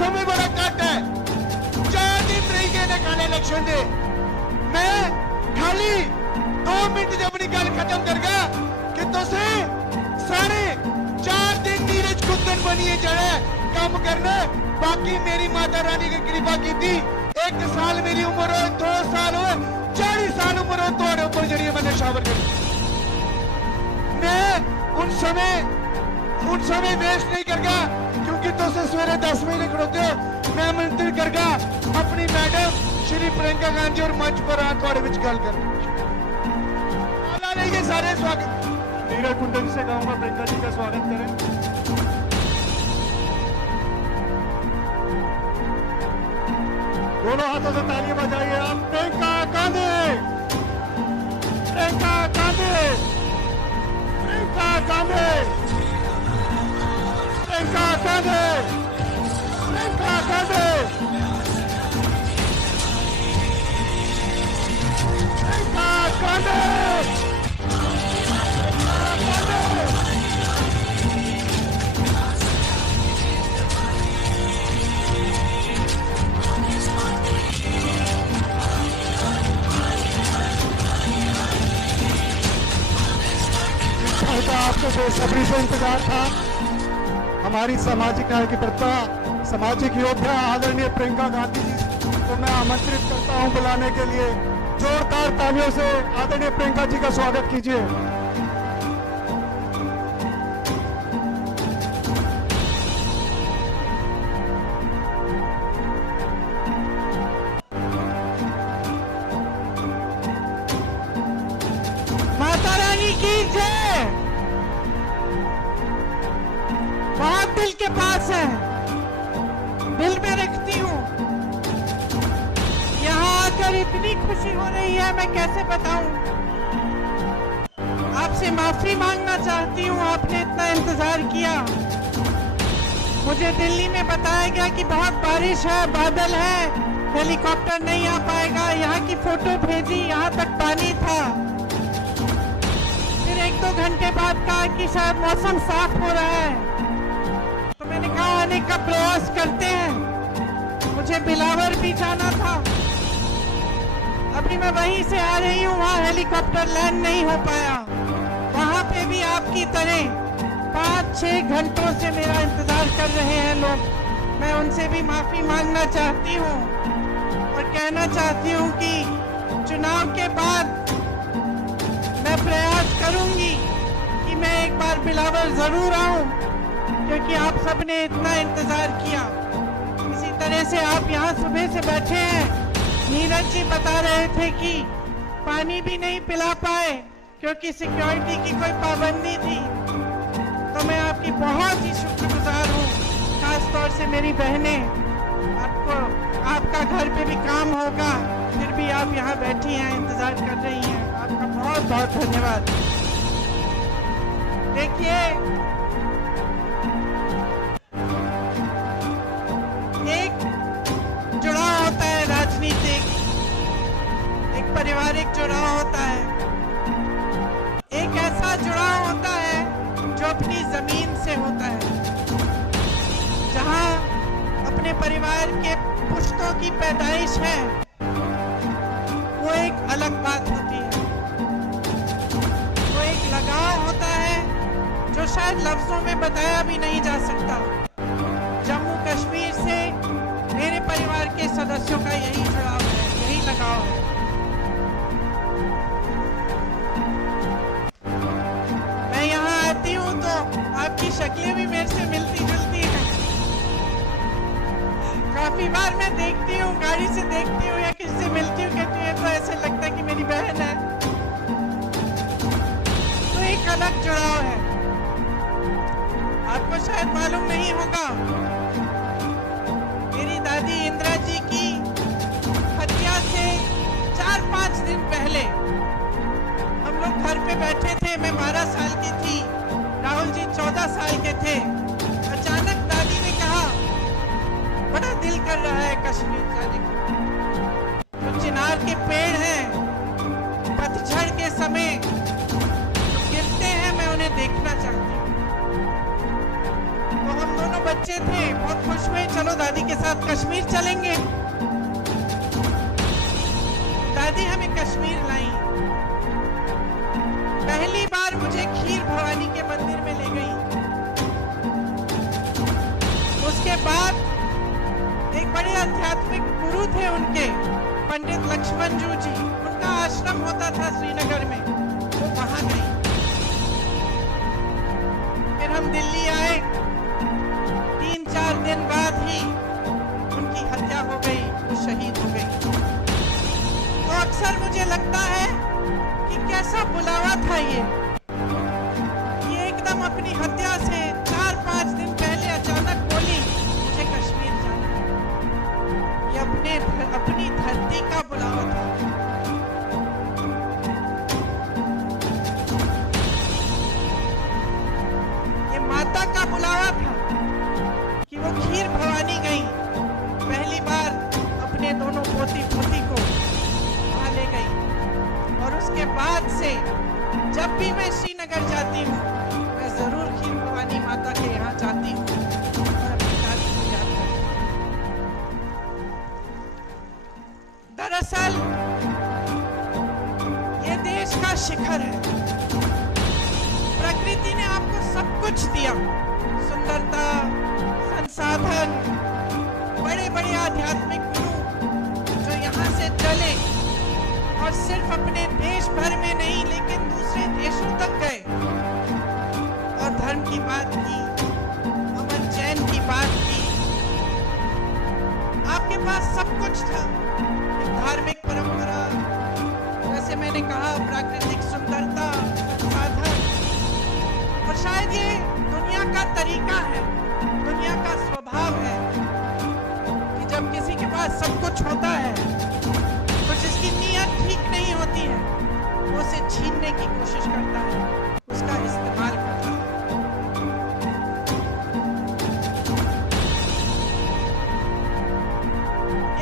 समय बड़ा घट है। 4 दिन रह गए ने काले इलेक्शन दे। मैं खाली 2 मिनट च अपनी गल खत्म करगा कि तुसे सारे 4 दिन नीरज कुंदन बनिए जड़े काम करना। बाकी मेरी माता रानी की कृपा की थी। 1 साल मेरी उम्र हो, 2 साल हो, 40 साल उम्र हो, थोड़े ऊपर जरिए मैंने शावर कर। मैं उन समय वेस्ट नहीं करगा क्योंकि तुसे सवेरे 10 बजे खड़ोते हो। मैं आमंत्रित करगा अपनी मैडम श्री प्रियंका गांधी और मंच पर आ थोड़े विच गल कर। ये सारे स्वागत। नीरज कुंदन से कहूंगा प्रियंका जी का स्वागत करें। दोनों हाथों से तालियां बजाइए आप। प्रियंका गांधी, प्रियंका गांधी, प्रियंका गांधी, प्रियंका गांधी, प्रियंका गांधी, प्रियंका गांधी। आपको बेसब्री से इंतजार था। हमारी सामाजिक न्याय की प्रता, सामाजिक योद्धा आदरणीय प्रियंका गांधी जी को मैं आमंत्रित करता हूं बुलाने के लिए। जोरदार तालियों से आदरणीय प्रियंका जी का स्वागत कीजिए। माता रानी की जय। बहुत दिल के पास है, दिल में रखती हूँ। यहाँ आकर इतनी खुशी हो रही है, मैं कैसे बताऊं। आपसे माफी मांगना चाहती हूँ, आपने इतना इंतजार किया। मुझे दिल्ली में बताया गया कि बहुत बारिश है, बादल है, हेलीकॉप्टर नहीं आ पाएगा। यहाँ की फोटो भेजी, यहाँ तक पानी था। फिर 1-2 घंटे बाद कहा कि शायद मौसम साफ हो रहा है, तो मैंने कहा आने का प्रयास करते हैं। मुझे बिलावर भी जाना था, अभी मैं वहीं से आ रही हूँ। वहाँ हेलीकॉप्टर लैंड नहीं हो पाया। वहाँ पे भी आपकी तरह 5-6 घंटों से मेरा इंतजार कर रहे हैं लोग। मैं उनसे भी माफी मांगना चाहती हूँ और कहना चाहती हूँ कि चुनाव के बाद मैं प्रयास करूंगी कि मैं एक बार बिलावर जरूर आऊं, क्योंकि आप सबने इतना इंतजार किया। इसी तरह से आप यहाँ सुबह से बैठे हैं। नीरज जी बता रहे थे कि पानी भी नहीं पिला पाए क्योंकि सिक्योरिटी की कोई पाबंदी थी। तो मैं आपकी बहुत ही शुक्रगुजार हूँ, खास तौर से मेरी बहनें। आपको, आपका घर पे भी काम होगा, फिर भी आप यहाँ बैठी हैं, इंतजार कर रही हैं। आपका बहुत बहुत धन्यवाद। देखिए, एक जुड़ाव होता है राजनीतिक, एक पारिवारिक जुड़ाव होता है, एक ऐसा जुड़ाव होता है जो अपनी जमीन से होता है, जहां अपने परिवार के पुश्तों की पैदाइश है। वो एक अलग बात होती है, वो एक लगाव होता है जो शायद लफ्जों में बताया भी नहीं जा सकता। जम्मू कश्मीर से मेरे परिवार के सदस्यों का यही जुड़ाव है, यही लगाव है। मैं यहाँ आती हूँ तो आपकी शक्लें भी मेरे से मिलती जुलती हैं। काफी बार मैं देखती हूँ, गाड़ी से देखती हूँ या किसी से मिलती हूँ, कहती हूँ तो ऐसे लगता है कि मेरी बहन है। तो एक अलग जुड़ाव है। आपको शायद मालूम नहीं होगा, मेरी दादी इंदिरा जी की हत्या से 4-5 दिन पहले हम लोग घर पे बैठे थे। मैं 12 साल की थी, राहुल जी 14 साल के थे। अचानक दादी ने कहा, बड़ा दिल कर रहा है कश्मीर जाने को। तो चिनार के पेड़ हैं, पतझड़ के समय गिरते हैं, मैं उन्हें देखना चाहती हूँ। तो हम दोनों बच्चे थे, बहुत खुश हुए, चलो दादी दादी के साथ कश्मीर चलेंगे। दादी हमें कश्मीर लाई। पहली बार मुझे खीर भवानी के मंदिर में ले गई। उसके बाद एक बड़े आध्यात्मिक गुरु थे उनके, पंडित लक्ष्मण जी, उनका आश्रम होता था श्रीनगर में, वो वहां गई। फिर हम दिल्ली आए। 3-4 दिन बाद ही उनकी हत्या हो गई, वो शहीद हो गई। तो अक्सर मुझे लगता है कि कैसा बुलावा था ये एकदम अपनी हत्या से 4-5 दिन पहले अचानक बोली मुझे कश्मीर जाना है। ये अपनी धरती का बुलावा था। ये माता का बुलावा था कि वो खीर भवानी गई। पहली बार अपने दोनों पोती पोती को वहां ले गई। और उसके बाद से जब भी मैं श्रीनगर जाती हूँ, मैं जरूर खीर भवानी माता के यहाँ जाती हूँ और अपनी दादी को याद करती हूँ। दरअसल ये देश का शिखर है। प्रकृति ने आपको सब कुछ दिया, सुंदरता, संसाधन, बड़े बड़े आध्यात्मिक गुरु जो यहाँ से चले और सिर्फ अपने देश भर में नहीं लेकिन दूसरे देशों तक गए और धर्म की बात की, अमन चैन की बात की। आपके पास सब कुछ था, एक धार्मिक परंपरा, जैसे मैंने कहा, प्राकृतिक सुंदरता, संसाधन। और शायद ये दुनिया का तरीका है, दुनिया का स्वभाव है कि जब किसी के पास सब कुछ होता है तो जिसकी नीयत ठीक नहीं होती है वो उसे छीनने की कोशिश करता है, उसका इस्तेमाल करता है।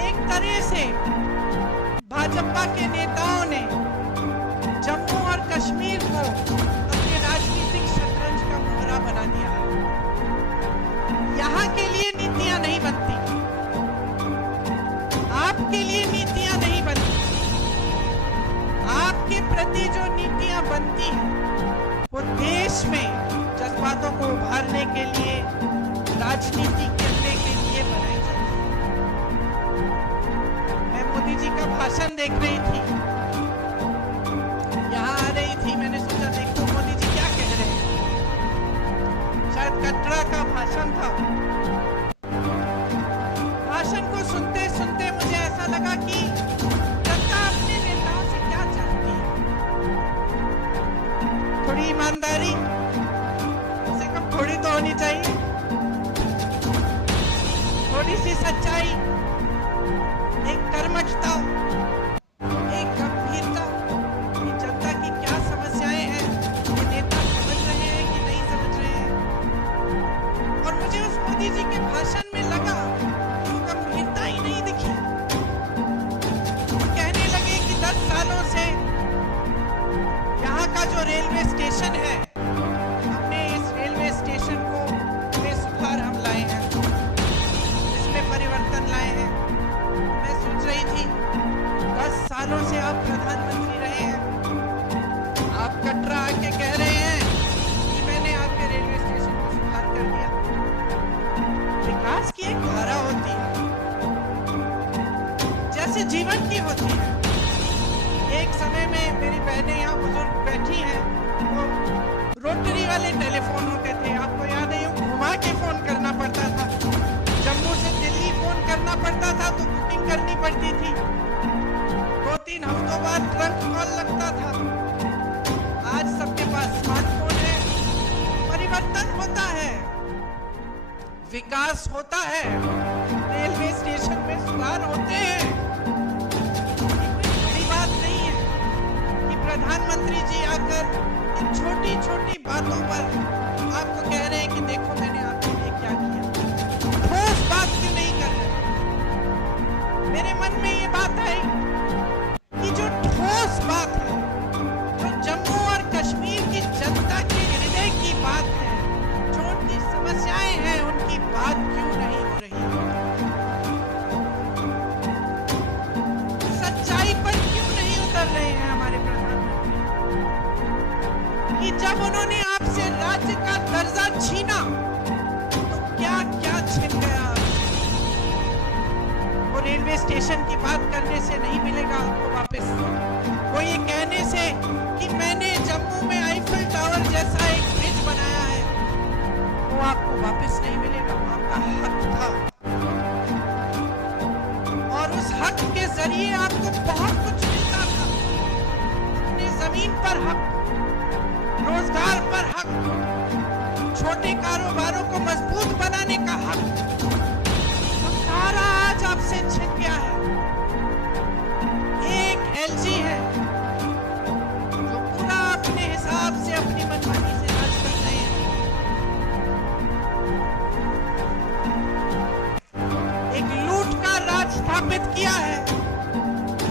एक तरह से भाजपा के नेताओं ने जम्मू और कश्मीर को अपने राजनीतिक शतरंज का मोहरा बना दिया है। यहाँ के लिए नीतियां नहीं बनती, आपके लिए नीतियां नहीं बनती। आपके प्रति जो नीतियां बनती हैं वो देश में जज्बातों को उभारने के लिए, राजनीति करने के लिए बनाई जाती है। मैं मोदी जी का भाषण देख रही थी, यहाँ आ रही थी, मैंने सोचा देखो मोदी जी क्या कह रहे हैं। शायद कटरा का भाषण था। भाषण को सुनते सुनते मुझे ऐसा लगा कि जनता अपने नेताओं से क्या चाहती है। थोड़ी ईमानदारी, कम से कम थोड़ी तो होनी चाहिए, थोड़ी सी सच्चाई, एक कर्मठता, एक गंभीरता कि जनता की क्या समस्याएं हैं, ये नेता समझ रहे हैं कि नहीं समझ रहे हैं। और मुझे उस मोदी जी के भाषण में लगा गंभीरता ही नहीं दिखी। कहने लगे कि 10 सालों से यहाँ का जो रेलवे स्टेशन है, हमने इस रेलवे स्टेशन को में सुधार हम लाए हैं, इसमें परिवर्तन लाए हैं। मैं सोच रही थी 10 सालों से आप प्रधानमंत्री रहे हैं, आप कटरा आके कह रहे हैं कि मैंने आपके रेलवे स्टेशन को सुधार कर दिया। विकास की एक धारा होती है, जैसे जीवन की होती है। एक समय में मेरी बहनें यहाँ बुजुर्ग बैठी हैं, वो रोटरी वाले टेलीफोन होते थे, आपको याद है, यूं घुमा के फोन करना पड़ता था। जम्मू से दिल्ली फोन करना पड़ता था तो बुकिंग करनी पड़ती थी, 2-3 हफ्तों बाद ट्रंक कॉल लगता था। आज सबके पास स्मार्टफोन है। परिवर्तन होता है, विकास होता है, रेलवे स्टेशन में सुधार होते हैं। बड़ी बात नहीं है कि प्रधानमंत्री जी आकर इन छोटी छोटी बातों पर आपको कह रहे हैं कि देखो मैंने आपके लिए क्या किया। ठोस बात क्यों नहीं कर रहे? मेरे मन में ये बात आई कि जो ठोस बात है, जो जम्मू और कश्मीर की जनता के हृदय की बात है, जो उनकी समस्याएं हैं, उनकी बात क्यों नहीं हो रही? रेलवे स्टेशन की बात करने से नहीं मिलेगा आपको वापस। वो ये कहने से कि मैंने जम्मू में आईफल टावर जैसा एक ब्रिज बनाया है, वो आपको वापस नहीं मिलेगा। वो आपका हक था और उस हक के जरिए आपको बहुत कुछ मिलता था। अपनी जमीन पर हक, रोजगार पर हक, छोटे कारोबारों को मजबूत बनाने का हक, वो सारा आज आपसे छिन गया है। एक एलजी है जो पूरा अपने हिसाब से अपनी मनमानी से राज कर रहे हैं। एक लूट का राज स्थापित किया है,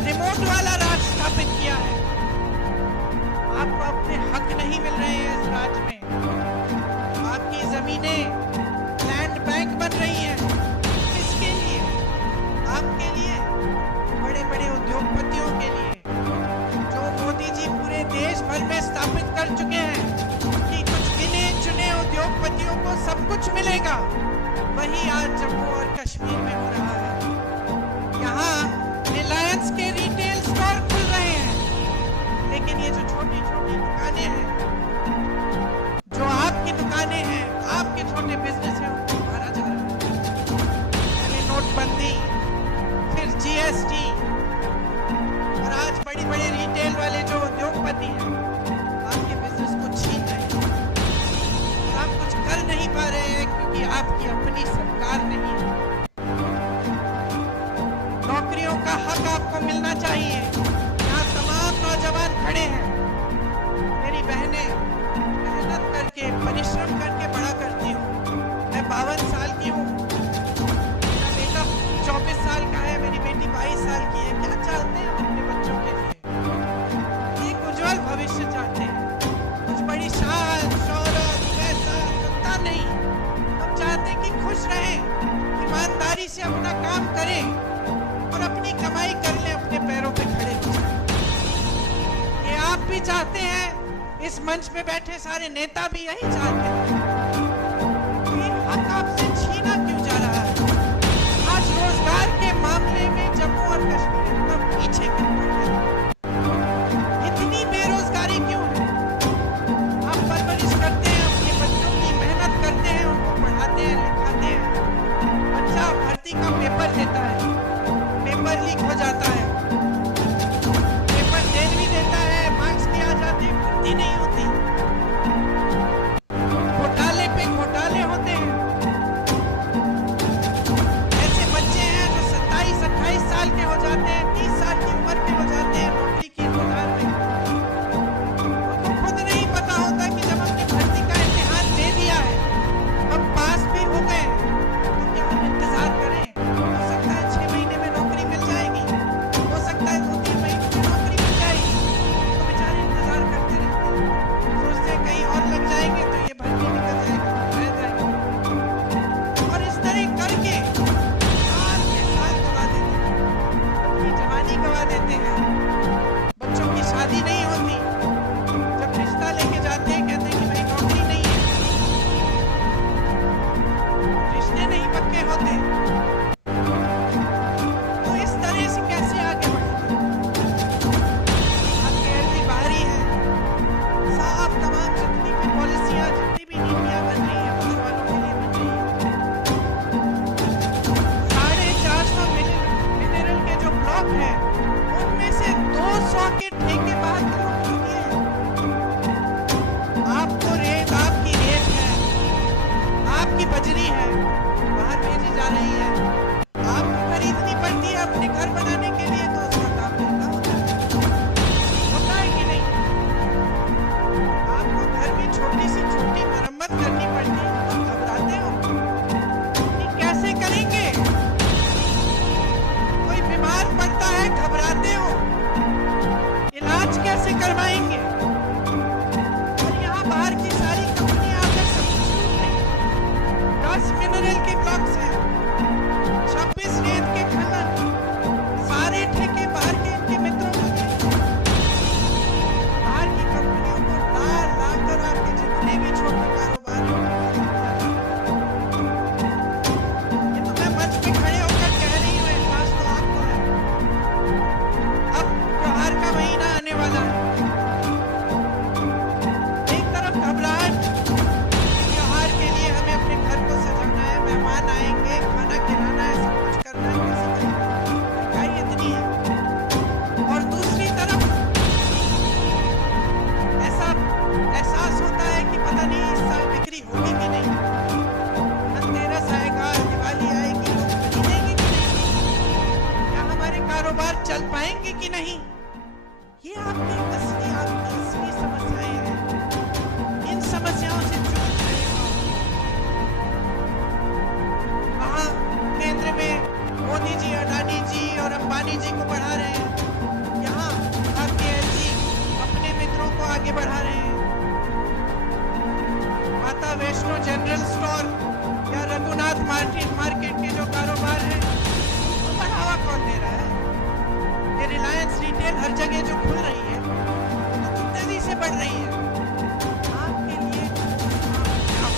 रिमोट वाला राज स्थापित किया है। आपको अपने हक नहीं मिल रहे हैं इस राज में। आपकी जमीनें लैंड बैंक बन रही हैं। किसके लिए? आपके लिए, बड़े बड़े उद्योगपतियों के लिए, जो मोदी जी पूरे देश भर में स्थापित कर चुके हैं कि कुछ गिने चुने उद्योगपतियों को सब कुछ मिलेगा। वही आज जम्मू और कश्मीर में हो रहा है। यहाँ रिलायंस के रिटेल स्टोर खुल रहे हैं, लेकिन ये जो छोटी छोटी दुकानें हैं, जो आपकी दुकानें हैं, आपके छोटे बिजनेस हैं, उनको मारा जा रहा है। पहले नोटबंदी, फिर जीएसटी, और आज बड़ी बड़ी रिटेल वाले जो उद्योगपति हैं आपके बिजनेस को छीन रहे हैं। और आप कुछ कर नहीं पा रहे हैं क्योंकि आपकी अपनी सरकार नहीं है। नौकरियों का हक आपको मिलना चाहिए। यहाँ तमाम नौजवान खड़े हैं, मेरी बहनें मेहनत करके, परिश्रम करके बड़ा करती हूँ। मैं 52 साल की हूँ, मेरा बेटा 24 साल का है, मेरी बेटी 22 साल की है। क्या चाहते हैं हम अपने बच्चों के लिए? एक उज्जवल भविष्य चाहते हैं, कुछ बड़ी शान, शौहरत, पैसा, सत्ता नहीं। हम चाहते हैं कि खुश रहें, ईमानदारी से अपना काम करें और अपनी कमाई कर लें, अपने पैरों पे खड़े हो जाएं। ये आप भी चाहते हैं, इस मंच पे बैठे सारे नेता भी यही चाहते हैं। ये हक आपसे छीना क्यों जा रहा है? आज रोजगार के मामले में जम्मू और कश्मीर इतना पीछे क्यों पड़ गया? इतनी बेरोजगारी क्यों है? आप परवरिश करते हैं अपने बच्चों की, मेहनत करते हैं, उनको पढ़ाते हैं, लिखाते हैं। बच्चा भर्ती का पेपर देता है, पेपर लीक हो जाता है, पेपर दे भी देता है, मार्क्स भी आ जाते हैं, भर्ती नहीं होती। घोटाले पे घोटाले होते हैं। ऐसे बच्चे हैं जो 27-28 साल के हो जाते हैं, 30 साल की उम्र के हो जाते हैं नौकरी की इंतजार में। उनको खुद नहीं पता होता कि जब हमने भर्ती का इम्तिहान दे दिया है, हम पास भी हो गए, तो क्या हम इंतजार करें? हो सकता है 6 महीने में नौकरी मिल जाएगी, हो सकता है 2-3 महीने में नौकरी मिल जाएगी, तो बेचारे इंतजार करते रहते हैं। सोचते हैं कहीं और लग जाएंगे तो ये भर्ती निकल जाएगी, रह जाएंगे। और इस तरह करके साल के साल गवा देते हैं, अपनी जवानी गवा देते हैं। बच्चों की शादी नहीं होती, जब रिश्ता लेके जाते हैं कहते हैं कि भाई नौकरी नहीं है, रिश्ते नहीं पक्के होते। तो इस तरह से कैसे आगे बढ़ेंगे? आपके एलजी बाहरी है, साफ तमाम जितनी भी पॉलिसियां, जितनी भी नीतियां बन रही है, बाहर वालों के लिए बन रही है। 450 मिनरल के जो ब्लॉक हैं, उनमें से 200 के ठेके बाहर के लोग क्यों दिए हैं? आपको रेत, आपकी रेत है, आपकी बजरी है, बाहर भेजी जा रही है, आपको खरीदनी पड़ती है अपने घर बनाने के लिए, तो उसका दाम महंगा होता है कि नहीं? आपको घर में छोटी सी छोटी मरम्मत करनी पड़ती है, आप घबराते हो कि कैसे करेंगे? कोई बीमार पड़ता है, घबराते हो, इलाज कैसे करवाएंगे? और यहाँ बाहर की सारी कंपनियां आकर सब कुछ लूट रही हैं। 10 मिनरल के ब्लॉक्स हैं, 26 रेत के खनन, सारे ठेके बाहर के इनके मित्रों को दिए। बाहर की कंपनियों को ला कर आपके जितने भी छोटे कारोबार हैं, ये तो मैं मंच पे खड़े होकर कह रही हूँ, एहसास तो आपको चल पाएंगे कि नहीं, ये आपकी असली समस्याएं हैं। इन समस्याओं से जूझ रहे हो। वहाँ केंद्र में मोदी जी, अडानी जी और अंबानी जी को बढ़ा रहे हैं, यहाँ आपके एलजी अपने मित्रों को आगे बढ़ा रहे हैं। माता वैष्णो जनरल स्टोर या रघुनाथ मार्केट के जो कारोबार है, तो बढ़ावा कौन दे रहा है? ये रिलायंस रिटेल हर जगह जो खुल रही है, वो तो तेजी से बढ़ रही है। आपके लिए क्या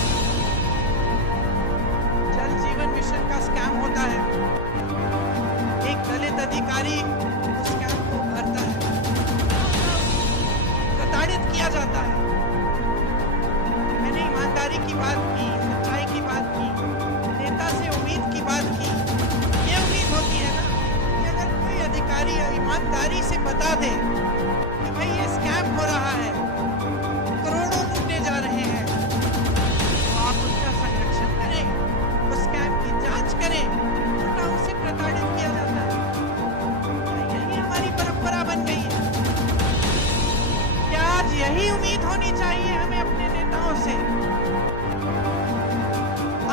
जल जीवन मिशन का स्कैम होता है, एक दलित अधिकारी उस स्कैम को भरता है, प्रताड़ित किया जाता है। मैंने ईमानदारी की बात की, सच्चाई की बात की, नेता से उम्मीद की बात की। ये उम्मीद होती है ना कि अगर कोई अधिकारी ईमानदारी से बता दे कि भाई ये स्कैम हो रहा है, करोड़ों लूटे जा रहे हैं, तो आप उसका संरक्षण करें, उस स्कैम की जांच करें, उल्टा उसे प्रताड़ित किया जाता है। यही हमारी परंपरा बन गई है। क्या आज यही उम्मीद होनी चाहिए हमें अपने नेताओं से?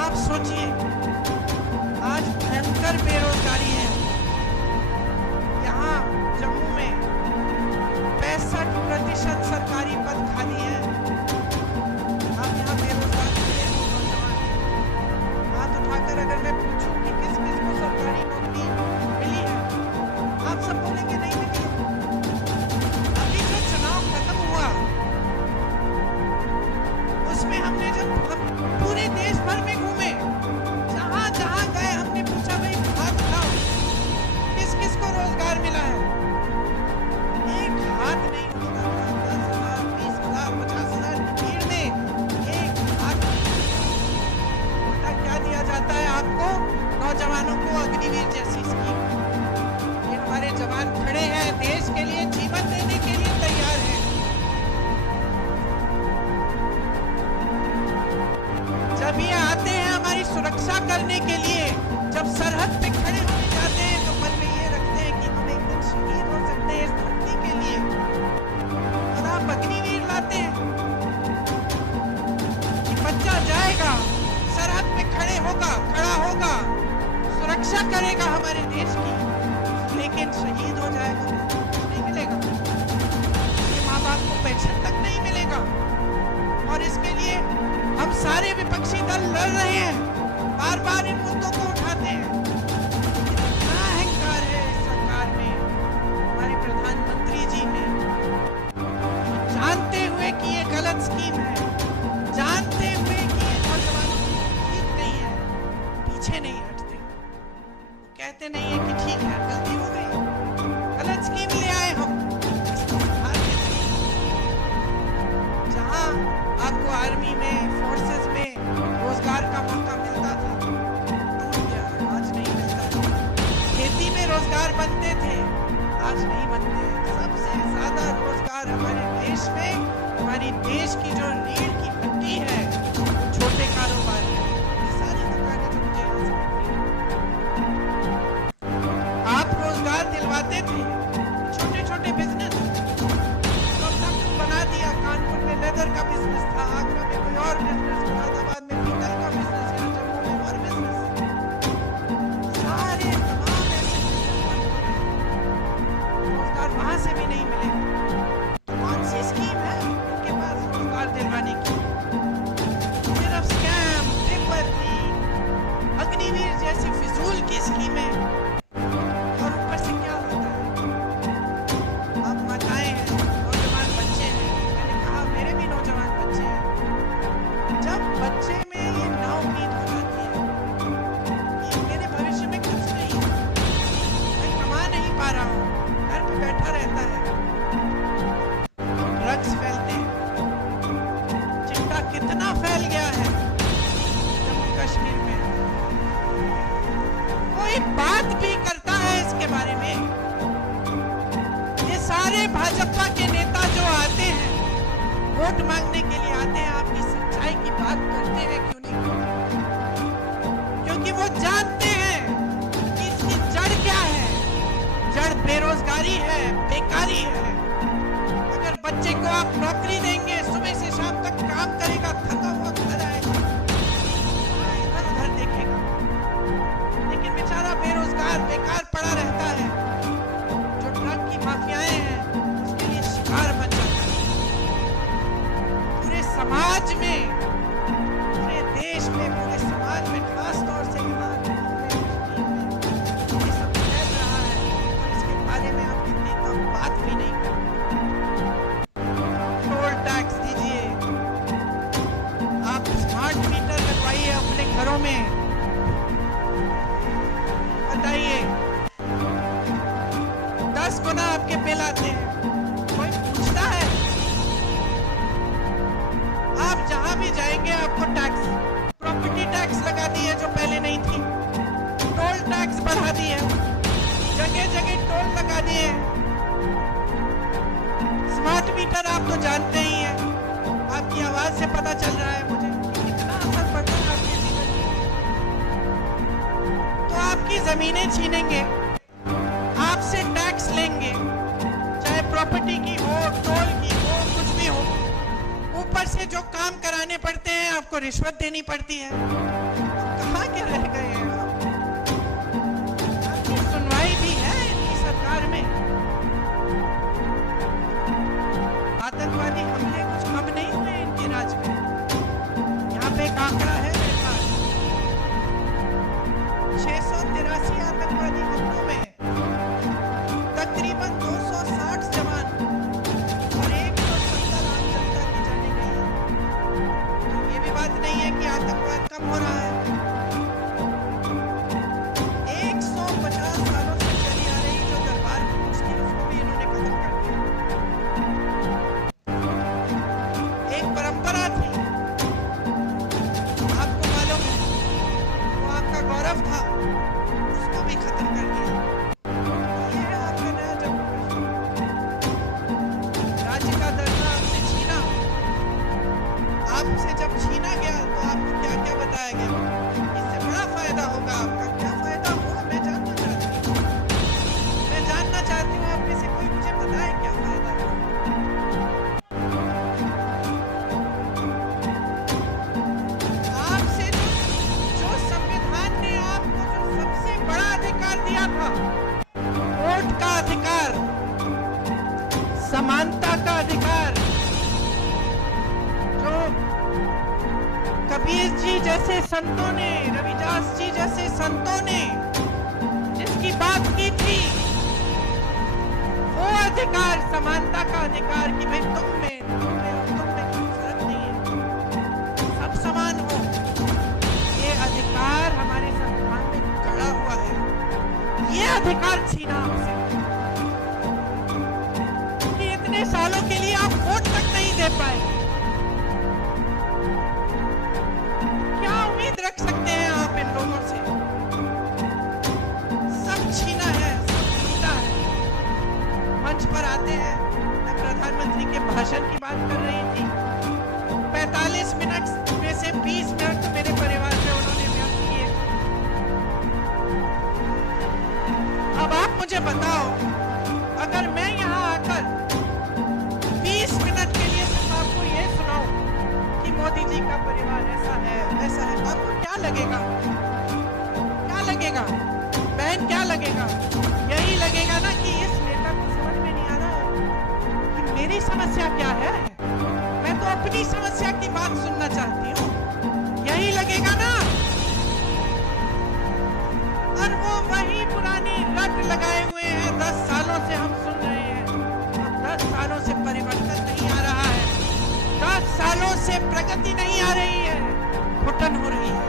आप सोचिए, आज भयंकर बेरोजगारी है। यहाँ जम्मू में 65% सरकारी पद खाली है। आप यहाँ बेरोजगार खड़े हो नौजवान, हाथ उठाकर अगर मैं पूछूं कि किस किस को सरकारी नौकरी मिली है, आप सब बोलेंगे नहीं मिली है। अभी जो चुनाव खत्म हुआ, उसमें हमने जब हम पूरे देश भर में घूमे, जहां जहां गए हमने पूछा भाई हाथ उठाओ, किस किस को रोजगार मिला है? एक हाथ नहीं उठता था। 10,000, 20,000, 50,000 की भीड़ में एक हाथ नहीं उठता। उल्टा क्या दिया जाता है आपको? नौजवानों को अग्निवीर जैसी स्कीम। ये हमारे जवान खड़े हैं, देश के लिए जीवन देने के लिए तैयार हैं। जब ये आते हैं हमारी सुरक्षा करने के लिए, जब सरहद पे खड़े होने जाते हैं, तो मन में ये रखते हैं कि हम एक दिन शहीद हो सकते हैं इस धरती के लिए, और आप अग्निवीर लाते हैं कि बच्चा जाएगा, सरहद पे खड़ा होगा, सुरक्षा करेगा हमारे देश की, लेकिन शहीद हो जाएगा तो कुछ नहीं मिलेगा, उसके माँ बाप को पेंशन तक नहीं मिलेगा। और इसके लिए हम सारे विपक्षी दल लड़ रहे हैं, बार बार इन मुद्दों को उठाते हैं। इतना अहंकार है इस सरकार में, हमारे प्रधानमंत्री जी में, जानते हुए कि ये गलत स्कीम है, जानते हुए कि ये नौजवानों के लिए ठीक नहीं है, पीछे नहीं हटते। वो कहते नहीं है कि ठीक है, गलती हो गई, गलत स्कीम ले आए हम, इसको सुधार देते हैं। जहां आपको आर्मी में, फोर्सेस में रोजगार का मौका मिलता था, टूट गया, आज नहीं मिलता है। खेती में रोजगार बनते थे, आज नहीं बनते हैं। सबसे ज्यादा रोजगार हमारे देश में, हमारी देश की जो रीढ़ की हड्डी है, छोटे कारोबार है। ये सारी दुकानें जो मुझे यहाँ से मिलती हैं, आप रोजगार दिलवाते थे, छोटे छोटे बिजनेस बना दिया। कानपुर में लेदर का बिजनेस था, आगरा में कोई और बिजनेस, मुरादाबाद में पीतल का बिजनेस, यहाँ जम्मू में और बिजनेस। सारे तमाम ऐसे बिजनेस बंद हो गए, रोजगार वहां से भी नहीं मिलेगा। तो कौन सी स्कीम है इनके पास रोजगार दिलवाने की? सिर्फ स्कैम, पेपर लीक, अग्निवीर जैसी फिजूल की स्कीमें। और ऊपर से क्या होता है? आप माताएं हैं, नौजवान बच्चे हैं, मैंने कहा मेरे भी नौजवान बच्चे हैं। जब बच्चे में ये नाउम्मीद हो जाती है कि मेरे भविष्य में कुछ नहीं, मैं कमा नहीं पा रहा हूँ, घर पे बैठा रहता है, ड्रग्स फैलते हैं। चिट्टा कितना फैल गया है जम्मू कश्मीर में, कोई बात भी करता है इसके बारे में? ये सारे भाजपा के नेता जो आते हैं, वोट मांगने के लिए आते हैं, आपकी सच्चाई की बात करते हैं क्यों नहीं करते? क्योंकि वो जानते हैं कि इसकी जड़ क्या है। जड़ बेरोजगारी बच्चे को आप नौकरी देंगे, सुबह से शाम तक काम करेगा, थका हुआ घर आएगा, इधर उधर देखेगा, लेकिन बेचारा बेरोजगार बेकार पड़ा रहता है। जो ड्रग की माफियाएं हैं उसके लिए शिकार बन जाता है। पूरे समाज में, पूरे देश में, पूरे समाज में, खास तौर से यहाँ ये सब फैल रहा है और इसके बारे में आपके नेता बात भी नहीं करते। टोल टैक्स दीजिए, आप स्मार्ट मीटर लगवाइए अपने घरों में, बताइए 10 गुना आपके बिल आते हैं, कोई पूछता है? आप जहां भी जाएंगे आपको टैक्स, प्रॉपर्टी टैक्स लगा दी है जो पहले नहीं थी, टोल टैक्स बढ़ा दी है, जगह जगह टोल लगा दिए हैं। स्मार्ट मीटर आप तो जानते ही हैं, आपकी आवाज से पता चल रहा है मुझे कि कितना असर पड़ रहा है आपके जीवन में। तो आपकी जमीनें छीनेंगे, आपसे टैक्स लेंगे, चाहे प्रॉपर्टी की हो, टोल की हो, कुछ भी हो, ऊपर से जो काम कराने पड़ते हैं आपको रिश्वत देनी पड़ती है। कहाँ के रह गए हैं आप? आपकी सुनवाई भी है इनकी सरकार में? आतंकवादी हमले कुछ कम नहीं हुए इनके राज में। यहाँ पे एक आंकड़ा है मेरे पास, 683 आतंकवादी हमलों में तकरीबन 260 जवान और 170 आम जनता की जाने गई है। तो ये भी बात नहीं है कि आतंकवाद कम हो रहा है। 150 सालों से चली आ रही जो दरबार की कुश्ती, उसको भी इन्होंने खत्म कर दिया। एक परंपरा थी, आपको मालूम है, वो आपका गौरव था, उसको भी खत्म कर दिया। ये है आपका नया जम्मू कश्मीर। राज्य का दर्जा आपसे छीना, आपसे जब छीना गया तो आपको क्या क्या बताया गया? इससे बड़ा फायदा होगा आपका। क्या फायदा हुआ मैं जानना चाहती हूँ। मैं जानना चाहती हूँ, आप में से कोई मुझे बताए क्या फायदा हुआ? आपसे जो संविधान ने आपको जो सबसे बड़ा अधिकार दिया था, वोट का अधिकार, समानता का अधिकार, जो कबीर जी जैसे संतों ने, रविदास जी जैसे संतों ने जिसकी बात की थी, वो अधिकार, समानता का अधिकार कि भाई तुम में कोई फर्क नहीं है, सब समान हो, ये अधिकार हमारे संविधान में गड़ा हुआ है। ये अधिकार छीना आपसे कि इतने सालों के लिए आप वोट तक नहीं दे पाए। क्या उम्मीद रख सकते हैं आप इन लोगों से? सब छीना है, सब लूटा है। मंच पर आते हैं, मैं प्रधानमंत्री के भाषण की बात कर रही थी, 45 मिनट में से 20 मिनट तो मेरे परिवार पे उन्होंने व्यक्त किए। अब आप मुझे बताओ, अगर मैं यहाँ आकर 20 मिनट के लिए सिर्फ आपको ये सुनाऊं कि मोदी जी का परिवार ऐसा है, वैसा है, आपको क्या लगेगा? क्या लगेगा बहन, क्या लगेगा? यही लगेगा ना कि इस नेता को समझ में नहीं आ रहा है कि मेरी समस्या क्या है। मैं तो अपनी समस्या की बात सुनना चाहती हूँ, यही लगेगा ना। और वो वही पुरानी रट लगाए हुए हैं, 10 सालों से हम सुन रहे हैं, और 10 सालों से परिवर्तन नहीं आ रहा है, 10 सालों से प्रगति नहीं आ रही है, घुटन हो रही है।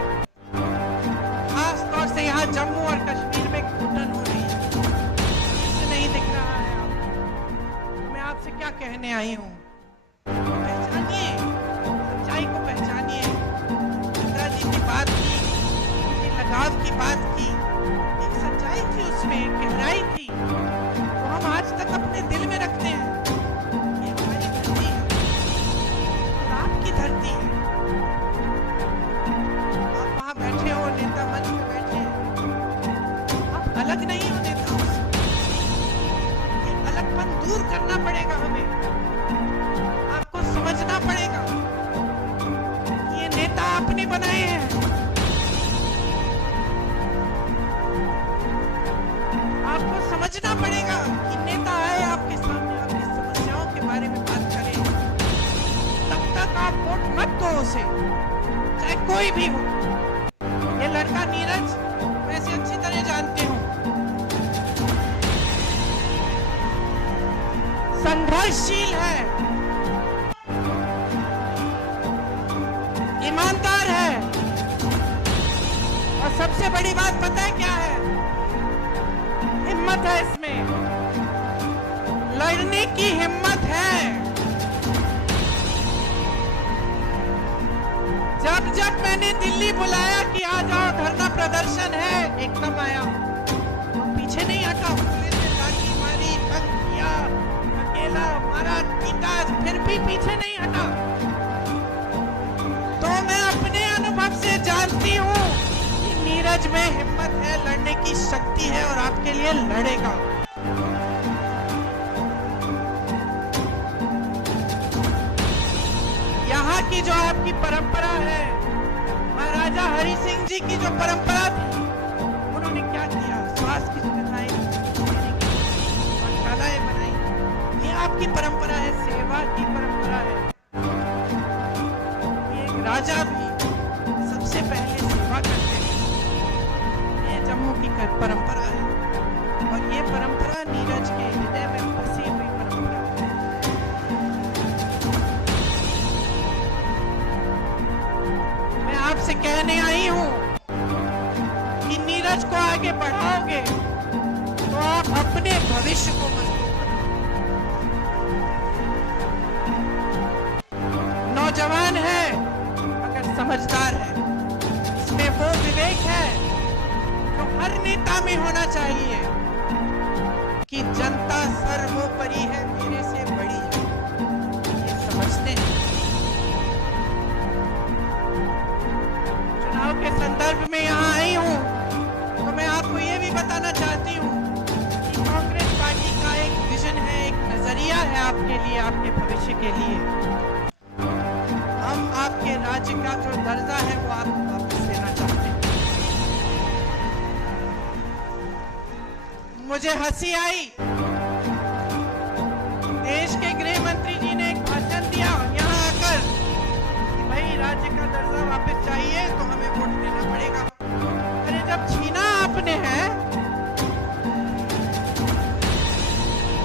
खास तौर से यहाँ जम्मू और कश्मीर में घुटन हो रही है। इससे नहीं दिख रहा है आपको? तो मैं आपसे क्या कहने आई हूँ, पहचानिए, सच्चाई को पहचानिए। इंदिरा जी की बात की, उनकी लगाव की बात की, एक सच्चाई थी उसमें, गहराई थी, वो हम आज तक अपने दिल में रखते हैं। ये हमारी धरती है और आपकी धरती है। आप वहां बैठे हो, नेता मंच में बैठे हैं, आप अलग नहीं हो नेताओं से। ये अलगपन दूर करना पड़ेगा हमें। बनाए हैं। आपको समझना पड़ेगा कि नेता आए आपके सामने, आपकी समस्याओं के बारे में बात करे, तब तक आप वोट मत दो उसे, चाहे कोई भी हो। ये लड़का नीरज वैसे अच्छी तरह जानते हो, संघर्षशील है, ईमानदार है, और सबसे बड़ी बात पता है क्या है? हिम्मत है इसमें, लड़ने की हिम्मत है। जब जब मैंने दिल्ली बुलाया कि आ जाओ धरना प्रदर्शन है, एकदम आया, पीछे नहीं हटा। पुलिस ने लाठी मारी, तंग किया, अकेला मारा, पीटा, फिर भी पीछे नहीं हटा। तो मैं अपने अनुभव से जानती हूँ कि नीरज में हिम्मत है, लड़ने की शक्ति है और आपके लिए लड़ेगा। यहाँ की जो आपकी परंपरा है, महाराजा हरि सिंह जी की जो परंपरा थी, उन्होंने क्या किया? स्वास्थ्य की सुविधाएं देने की, पाठशालाएं बनाई। ये आपकी परंपरा है, सेवा की परंपरा है। ये एक राजा भी सबसे पहले सेवा करते हैं। ये जम्मू की परंपरा है और ये परंपरा नीरज के हृदय में बसी हुई परंपरा है। मैं आपसे कहने आई हूं कि नीरज को आगे बढ़ाओगे तो आप अपने भविष्य को मजबूत करोगे। नौजवान है मगर समझदार है, इसमें वो विवेक है जो हर नेता में होना चाहिए कि जनता सर्वोपरि है, मेरे से बड़ी है, ये समझते हैं। चुनाव के संदर्भ में यहाँ आई हूँ तो मैं आपको ये भी बताना चाहती हूँ कि कांग्रेस पार्टी का एक विजन है, एक नजरिया है आपके लिए, आपके भविष्य के लिए। हम आपके राज्य का जो दर्जा है वो आपको वापस देना चाहते हैं। मुझे हंसी आई, देश के गृह मंत्री जी ने एक भाषण दिया यहाँ आकर कि भाई राज्य का दर्जा वापस चाहिए तो हमें वोट देना पड़ेगा। अरे जब छीना आपने है,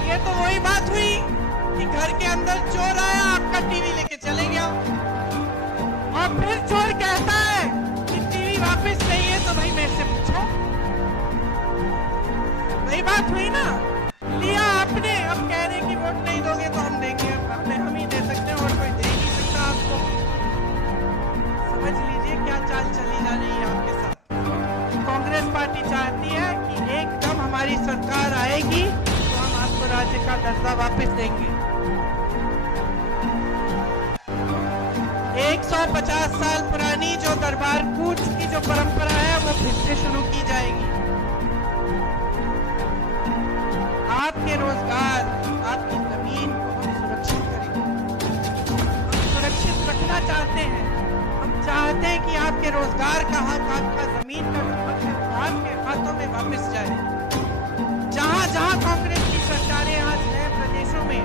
ये तो वही बात हुई कि घर के अंदर चोर आया, आपका टीवी लेके चले गया, और फिर चोर कहता है कि टीवी वापस चाहिए तो भाई मेरे से पूछो। वही बात हुई ना, लिया आपने, अब कह रहे कि वोट नहीं दोगे तो हम देंगे। हम ही दे सकते हैं और कोई दे ही नहीं सकता आपको। समझ लीजिए क्या चाल चली जा रही है आपके साथ। कांग्रेस पार्टी चाहती है कि एकदम हमारी सरकार आएगी तो हम आपको राज्य का दर्जा वापस देंगे। 150 साल पुरानी जो दरबार कूच की जो परंपरा है वो फिर से शुरू की जाएगी। आपके रोजगार, आपकी जमीन को हम सुरक्षित करेंगे। हम सुरक्षित रखना चाहते हैं। हम चाहते हैं कि आपके रोजगार का हक, आपका जमीन का हक है, आपके हाथों में वापस जाए। जहां जहां कांग्रेस की सरकारें आज है प्रदेशों में,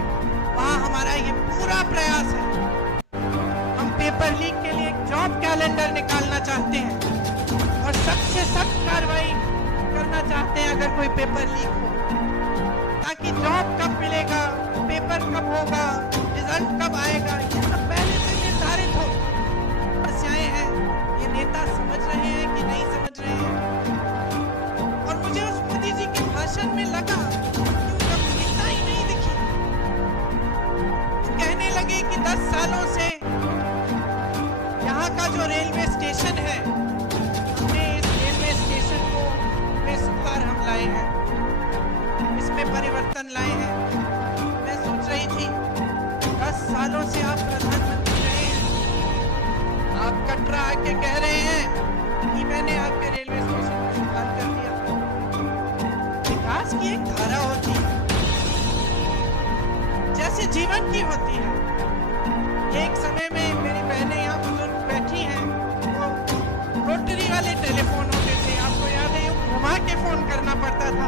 वहां हमारा ये पूरा प्रयास है। हम पेपर लीक के लिए एक जॉब कैलेंडर निकालना चाहते हैं और सख्त से सख्त कार्रवाई करना चाहते हैं अगर कोई पेपर लीक हो, ताकि जॉब कब मिलेगा, पेपर कब होगा, रिजल्ट कब आएगा, ये सब पहले से निर्धारित हो। समस्याएं हैं, ये नेता समझ रहे हैं कि नहीं समझ रहे हैं। और मुझे उस मोदी जी के भाषण में लगा कि उनका नेता ही नहीं दिखी। कहने लगे कि 10 सालों से यहाँ का जो रेलवे स्टेशन है, हमने इस रेलवे स्टेशन को में सुधार हम लाए हैं, इसमें परिवर्तन लाए हैं। मैं सोच रही थी 10 सालों से आप प्रधानमंत्री रहे हैं, आप कटरा आके कह रहे हैं कि मैंने आपके रेलवे स्टेशन में सुधार कर दिया। विकास की एक धारा होती है जैसे जीवन की होती है। एक समय में मेरी बहनें यहाँ बुजुर्ग बैठी हैं, वो वाले टेलीफोन होते थे, आपको याद है, घुमा के फोन करना पड़ता था।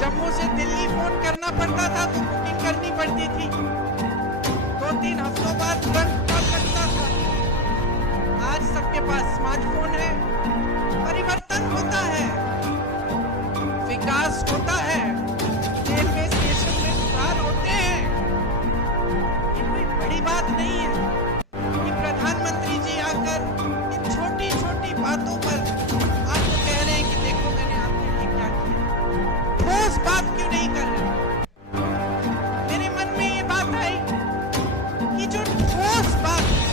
जम्मू से दिल्ली फोन करना पड़ता था तो बुकिंग करनी पड़ती थी, 2-3 हफ्तों बाद तुरंत कॉल लगता था। आज सबके पास स्मार्टफोन है, परिवर्तन होता है, विकास होता है, रेलवे स्टेशन में सुधार होते हैं। ये कोई बड़ी बात नहीं है कि प्रधानमंत्री जी आकर इन छोटी छोटी बातों पर आपको कह रहे हैं कि देखो मैंने आपके लिए क्या किया। ठोस बात क्यों नहीं कर रहे? मेरे मन में ये बात आई कि जो ठोस बात है,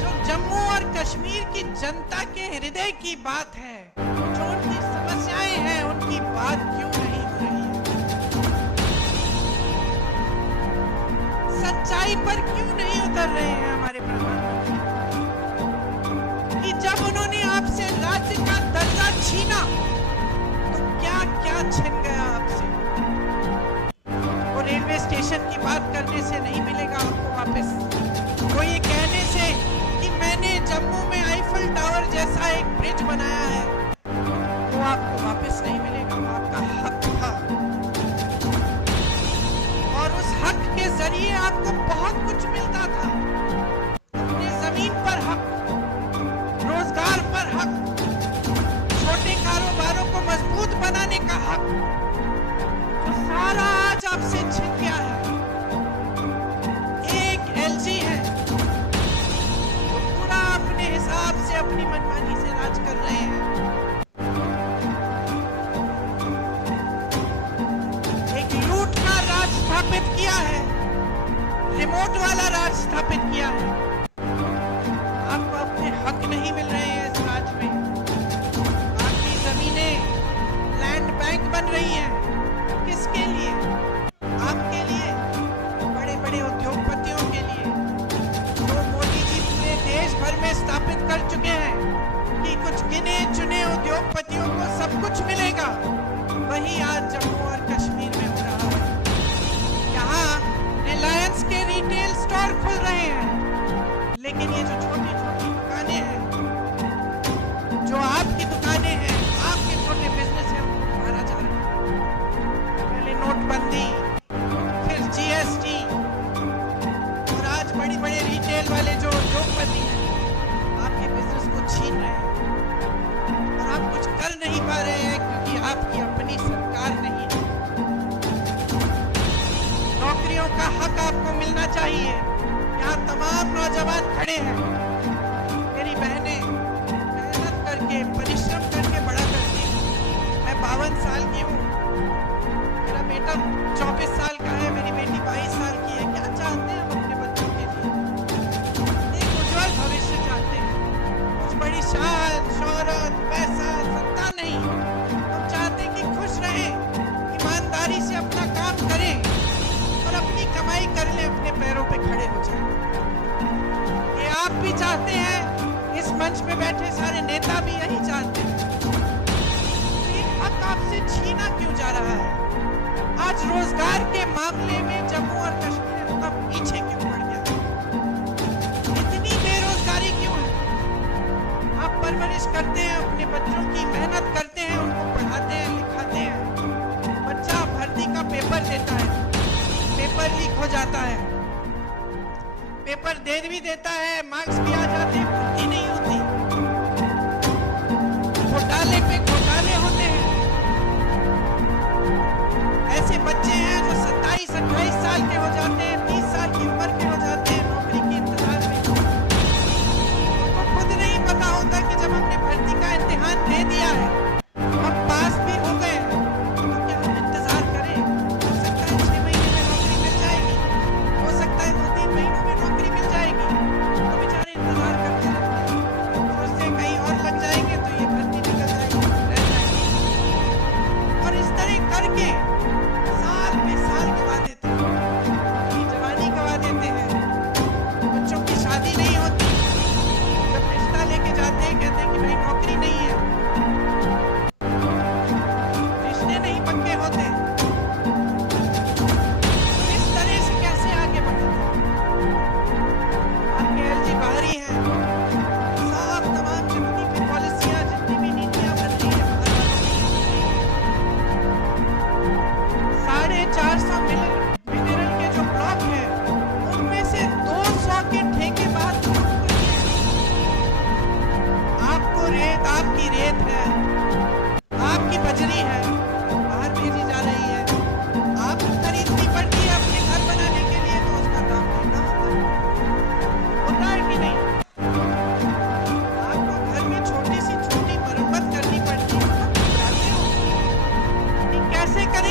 जो जम्मू और कश्मीर की जनता के हृदय की बात है, जो उनकी समस्याएं हैं, उनकी बात क्यों नहीं हो रही है? सच्चाई पर क्यों नहीं उतर रहे हैं हमारे प्रधानमंत्री? कि जब उन्होंने आपसे राज्य का दर्जा छीना तो क्या क्या छिन गया आपसे? वो रेलवे स्टेशन की बात करने से नहीं मिलेगा आपको वापस। वो ये कहने से कि मैंने जम्मू में आईफल टावर जैसा एक ब्रिज बनाया है, वो आपको वापस नहीं मिलेगा। वो आपका हक था और उस हक के जरिए आपको बहुत कुछ मिलता था। अपने जमीन पर हक, रोजगार पर हक, छोटे कारोबारों को मजबूत बनाने का हक, जो सारा आज आपसे छिन गया है। एक एलजी है तो पूरा अपने हिसाब से, अपनी मनमानी से राज कर रहे हैं। एक लूट का राज स्थापित किया है, रिमोट वाला राज स्थापित किया है। आपको अपने हक नहीं मिल रहे हैं इस राज्य में। आपकी जमीनें लैंड बैंक बन रही हैं। किसके लिए? आपके लिए, बड़े बड़े उद्योगपतियों के लिए, जो मोदी जी पूरे देश भर में स्थापित कर चुके हैं कि कुछ गिने चुने उद्योगपतियों को सब कुछ मिलेगा। वही आज जम्मू और कश्मीर में हो रहा है। यहाँ रिलायंस के रिटेल स्टोर खुल रहे हैं, लेकिन ये जो छोटी छोटी दुकानें हैं, जो आपकी दुकानें हैं, आपके छोटे बिजनेस हैं, उनको मारा जा रहा है। पहले नोटबंदी, फिर जीएसटी, और आज बड़ी बड़े रिटेल वाले जो उद्योगपति हैं आपके बिजनेस को छीन रहे हैं और आप कुछ कर नहीं पा रहे हैं क्योंकि आपकी अपनी सरकार नहीं है। नौकरियों का हक आपको मिलना चाहिए। यहाँ तमाम नौजवान खड़े हैं, मेरी बहनें मेहनत करके, परिश्रम करके बड़ा करती हैं। मैं 52 साल की हूँ, मेरा बेटा 24 साल का है, मेरी बेटी 22 साल की है। क्या चाहते हैं हम अपने बच्चों के लिए? एक उज्जवल भविष्य चाहते हैं, कुछ बड़ी शान, शौहरत, पैसा, सत्ता नहीं। हम चाहते हैं कि खुश रहें, ईमानदारी से अपना काम करें और अपनी कमाई कर ले, अपने पैरों पे खड़े हो जाए। ये आप भी चाहते हैं, इस मंच पे बैठे सारे नेता भी यही चाहते हैं। ये हक आपसे छीना क्यों जा रहा है? आज रोजगार के मामले में जम्मू और कश्मीर इतना पीछे क्यों पड़ गया? इतनी बेरोजगारी क्यों है? आप परवरिश करते हैं अपने बच्चों की, मेहनत करते हैं, उनको पढ़ाते हैं, लिखाते हैं। बच्चा भर्ती का पेपर देता है, पेपर लीक हो जाता है, पेपर दे भी देता है, मार्क्स भी आ जाते हैं, भर्ती नहीं होती। घोटाले पे घोटाले होते हैं। ऐसे बच्चे हैं जो 27-28 साल के हो जाते हैं, 30 साल की उम्र के हो जाते हैं, नौकरी के इंतजार में। उनको खुद नहीं पता होता कि जब हमने भर्ती का इम्तिहान दे दिया है, हम पास भी हो गए, तो क्या हम इंतजार करें? हो सकता है 6 महीने में नौकरी मिल जाएगी, हो सकता है 2-3 महीनों में नौकरी मिल जाएगी, तो बेचारे इंतजार करते रहते हैं, सोचते हैं कहीं और लग जाएंगे तो ये भर्ती निकल जाएगी, रह जाएगी। और इस तरह करके साल पे साल गवा देते हैं, अपनी जवानी गवा देते हैं। बच्चों की शादी नहीं होती, जब रिश्ता लेके जाते हैं कहते हैं कि भाई नौकरी नहीं है, रिश्ते नहीं पक्के होते। इस तरह से कैसे आगे बढ़ेंगे? आपके एलजी बाहरी हैं, साफ तमाम जितनी भी पॉलिसियां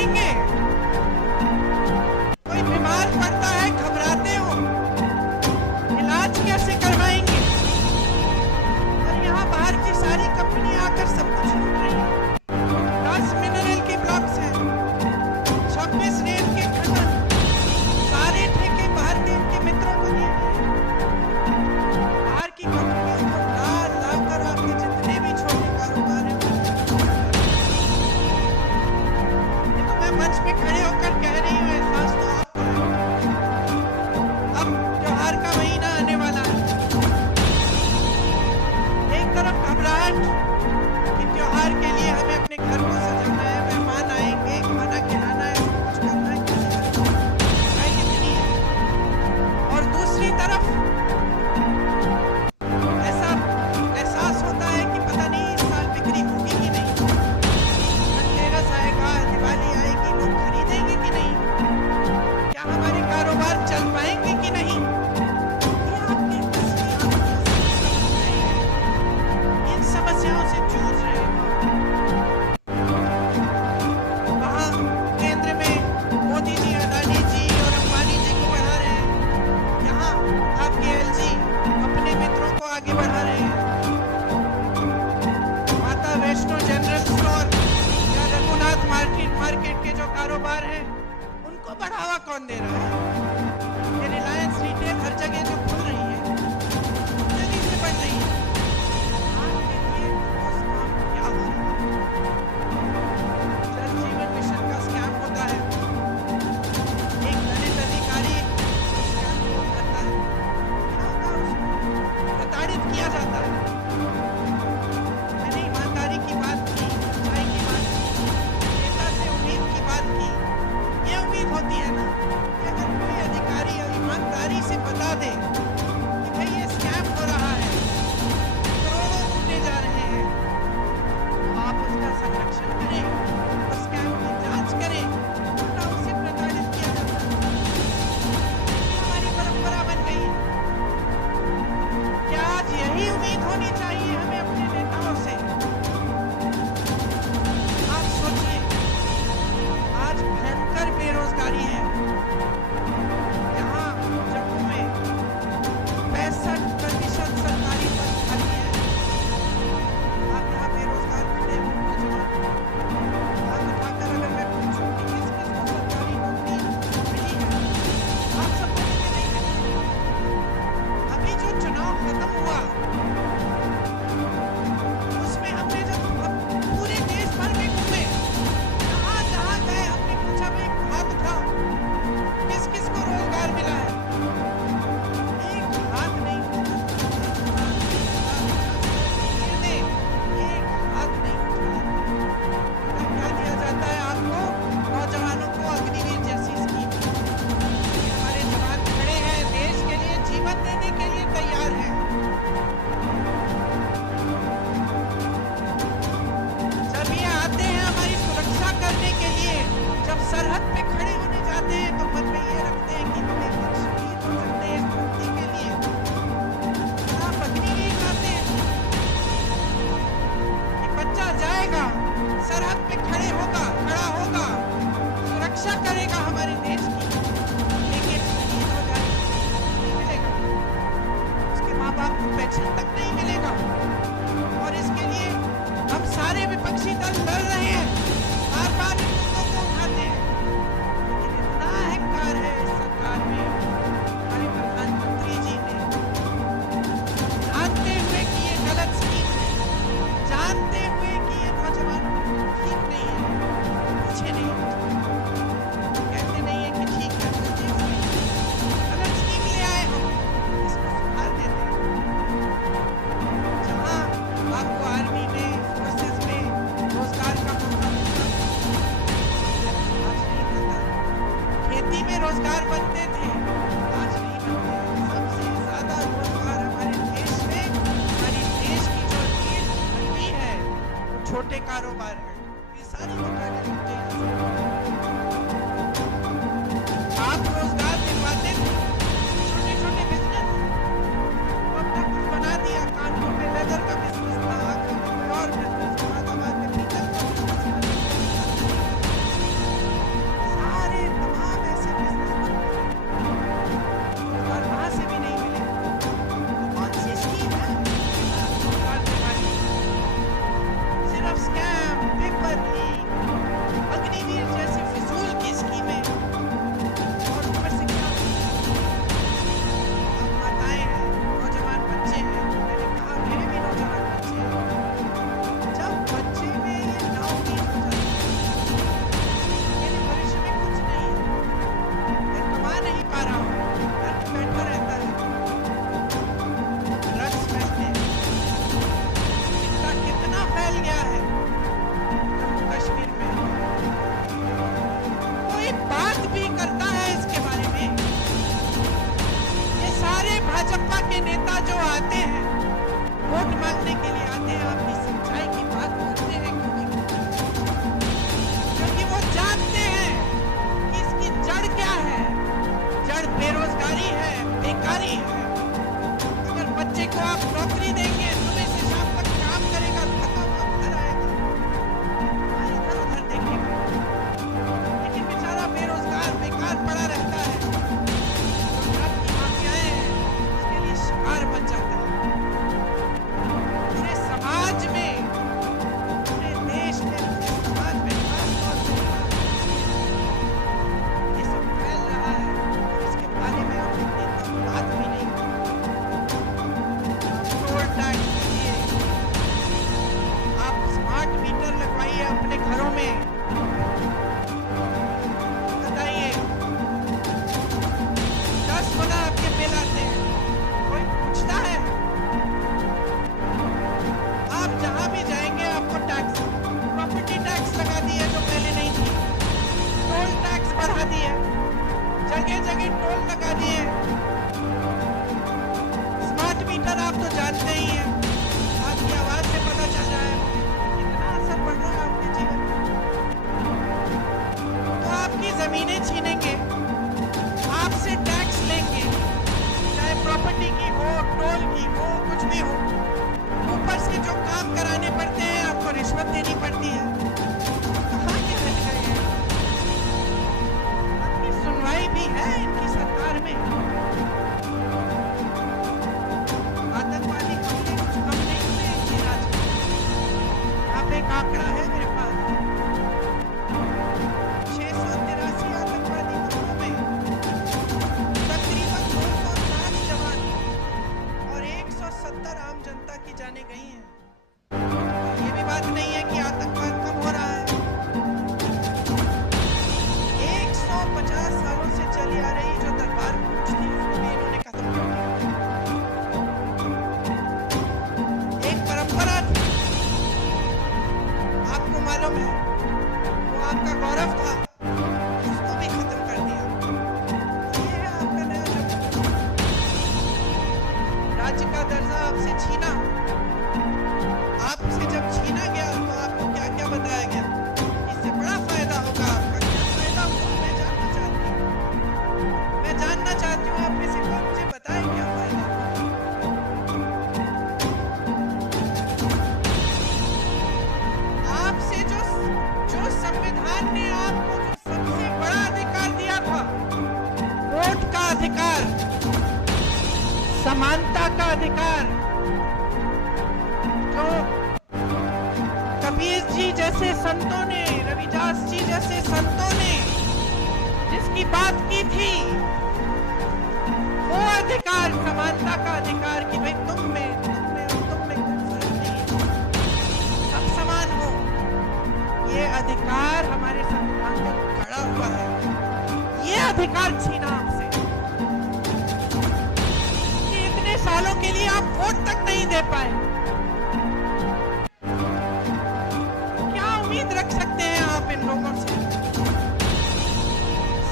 करवाएंगे? कोई बीमार पड़ता है, घबराते हो, इलाज कैसे करवाएंगे? और यहाँ बाहर की सारी कंपनी आकर सब कुछ लूट रही है। 10 मिनरल के ब्लॉक्स हैं, 26 रेत के खनन, सारे ठेके बाहर के इनके मित्रों को दिए गए हैं। बाहर की कंपनियों को ला कर आपके जितने भी छोटे कारोबार हैं, ये तो मैं मंच पे खड़े होकर कह रही हूँ, एहसास तो आपको है। अब त्योहार का महीना आने वाला है, एक तरफ घबराहट कि त्योहार के लिए हमें अपने घर को सजाना है, मेहमान आएंगे, खाना खिलाना है, सब कुछ करना है, महंगाई कितनी है। और दूसरी तरफ ऐसा एहसास होता है कि पता नहीं इस साल बिक्री होगी कि नहीं, धनतेरस आएगा, दिवाली आएगी, लोग खरीदेंगे कि नहीं, क्या हमारे कारोबार चल पाएंगे कि नहीं। ये आपके इन समस्याओं से जूझ रहे हैं। वहाँ केंद्र में मोदी जी, अडानी जी और अंबानी जी को बढ़ा रहे हैं, यहाँ आपके एलजी अपने मित्रों को आगे बढ़ा रहे हैं। माता वैष्णो जनरल स्टोर या रघुनाथ मार्केट के जो कारोबार हैं, उनको बढ़ावा कौन दे रहा है? ये रिलायंस रिटेल हर जगह जो खुल रही है, तेजी से बढ़ रही है, आपके लिए ठोस काम क्या हो रहा है? जल जीवन मिशन का स्कैम होता है, एक दलित अधिकारी उस स्कैम को करता है, क्या होता है, उसको प्रताड़ित किया जाता है। मैंने ईमानदारी की बात की, सच्चाई की बात की, नेता से उम्मीद की बात की। ये उम्मीद होती है ना कि अगर कोई अधिकारी ईमानदारी से बता दे कि भाई ये स्कैम हो रहा है, करोड़ों लूटे जा रहे हैं, तो आप उसका संरक्षण करें, उस स्कैम की जांच करें, वरना उसे प्रताड़ित किया जाता है। ये हमारी परंपरा बन गई है। क्या आज यही उम्मीद होनी चाहिए हमें अपने नेताओं से? आप सोचिए, आज भयंकर बेरोजगारी है। यहाँ जम्मू में 65% सरकारी पद खाली है। आप यहाँ बेरोजगार खड़े हो, नौजवान, हाथ उठाकर अगर मैं पूछूं कि किस किस को सरकारी नौकरी मिली है, आप सब बोलेंगे नहीं मिली। अभी जो चुनाव खत्म हुआ, उसमें हमने जब पूरे देश भर में घूमे, जहाँ जहाँ गए, हमने पूछा भाई हाथ उठाओ, किस किस को रोजगार मिला है? एक हाथ नहीं उठा, एक हाथ नहीं उठा। क्या दिया जाता है आपको? नौजवानों को अग्निवीर जैसी स्कीम। हमारे जवान खड़े हैं, देश के लिए जीवन देने के लिए तैयार हैं। जब ये आते हैं हमारी सुरक्षा करने के लिए, जब सरहद पे खड़े होने जाते हैं, तो मन में ये रखते हैं कि हम एक दिन शहीद हो सकते हैं इस धरती के लिए। आप अग्निवीर लाते हैं कि बच्चा जाएगा, सरहद पे खड़ा होगा, सुरक्षा करेगा हमारे देश की, लेकिन शहीद हो जाएगा, नहीं मिलेगा, उसके माँ बाप को पेंशन तक नहीं मिलेगा। और इसके लिए हम सारे विपक्षी दल लड़ रहे हैं, बार बार इन मुद्दों को उठाते हैं, लेकिन इतना अहंकार है इस सरकार में, हमारे प्रधानमंत्री जी ने, जानते हुए कि ये गलत स्कीम है, जानते हुए कि ये नौजवानों को ठीक नहीं है, पीछे नहीं हटते। कहते नहीं है कि ठीक है, करते हुए गलत स्कीम ले आए हम, इसको सुधार देते हैं। जहाँ आपको आर्मी में, फोर्सेस में रोजगार का मौका मिलता है, आज नहीं मिलता है। खेती में रोजगार बनते थे, आज नहीं बनते हैं। सबसे ज्यादा रोजगार हमारे देश में, हमारी देश की जो रीढ़ की हड्डी है, वो छोटे कारोबार है। ये सारी दुकानें लूटे हैं। आप रोजगार दिलवाते थे, छोटे छोटे बिजनेस, अपना कुछ बना दिया। कानपुर में लेदर का बिजनेस था, आगरा में कोई और बिजनेस, औरंगाबाद में पीतल का बिजनेस था। जो आते हैं वोट मांगने के लिए आते हैं, आपकी सच्चाई की बात करते हैं क्यों नहीं? क्योंकि वो जानते हैं कि इसकी जड़ क्या है। जड़ बेरोजगारी है, बेकारी है। अगर बच्चे को आप नौकरी देंगे, सुबह से शाम तक काम करेगा, थका हुआ घर आएगा, इधर उधर देखेगा, लेकिन बेचारा बेरोजगार बेकार पड़ा रहता है। जो ड्रग की माफियाएं हैं उसके लिए शिकार बन जाता है। पूरे समाज में, पूरे देश में, पूरे समाज में खासतौर से ये सब फैल रहा है और इसके बारे में आप इतनी तो बात भी नहीं करते। आप टोल टैक्स दीजिए, आप स्मार्ट मीटर लगवाइए अपने घरों में। बताइए 10 गुना आपके बिल आते हैं, कोई पूछता है? आप जहां भी जाएंगे आपको टैक्स, प्रॉपर्टी टैक्स लगा दी है जो पहले नहीं थी, टोल टैक्स बढ़ा दी है, जगह जगह टोल लगा दिए। स्मार्ट मीटर आप तो जानते ही हैं, आपकी आवाज से पता चल रहा है कितना असर पड़ रहा है आपके जीवन में। तो आपकी जमीनें छीनेंगे, आपसे टैक्स लेंगे, चाहे प्रॉपर्टी की हो, टोल की हो, कुछ भी हो। ऊपर से जो काम कराने पड़ते हैं आपको रिश्वत देनी पड़ती है। कहाँ के रह गए हैं? आपकी सुनवाई भी है इनकी सरकार में। आतंकवादी हमले कुछ कम नहीं हुए इनके राज में। यहाँ पे एक आंकड़ा है मेरे पास, 683 आतंकवादी हमलों में तकरीबन 260 जवान और 170 आम जनता की जानें गई हैं। ये भी बात नहीं है कि आतंकवाद कम हो रहा है। 150 सालों से चली आ रही जो दरबार कूच थी उसको भी इन्होंने खत्म कर दिया। एक परंपरा थी, आपको मालूम है, वो आपका गौरव था, उसको भी खत्म कर दिया। ये है आपका नया जम्मू। राज्य का दर्जा आपसे छीना। आपसे जब छीना गया तो आपको क्या क्या बताया गया? इससे बड़ा फायदा होगा। आपका क्या फायदा हुआ मैं जानना चाहती हूँ। मैं जानना चाहती हूँ आप में से कोई मुझे बताए क्या फायदा हुआ? आपसे जो संविधान ने आपको जो सबसे बड़ा अधिकार दिया था, वोट का अधिकार, समानता का अधिकार, जो कबीर जी जैसे संतों ने, रविदास जी जैसे संतों ने जिसकी बात की थी, वो अधिकार, समानता का अधिकार कि भाई तुम में और तुम में कोई फर्क नहीं है, सब समान हो। ये अधिकार हमारे संविधान में खड़ा हुआ है। ये अधिकार छीना आपसे कि इतने सालों के लिए आप वोट तक नहीं दे पाए। क्या उम्मीद रख सकते हैं आप इन लोगों से?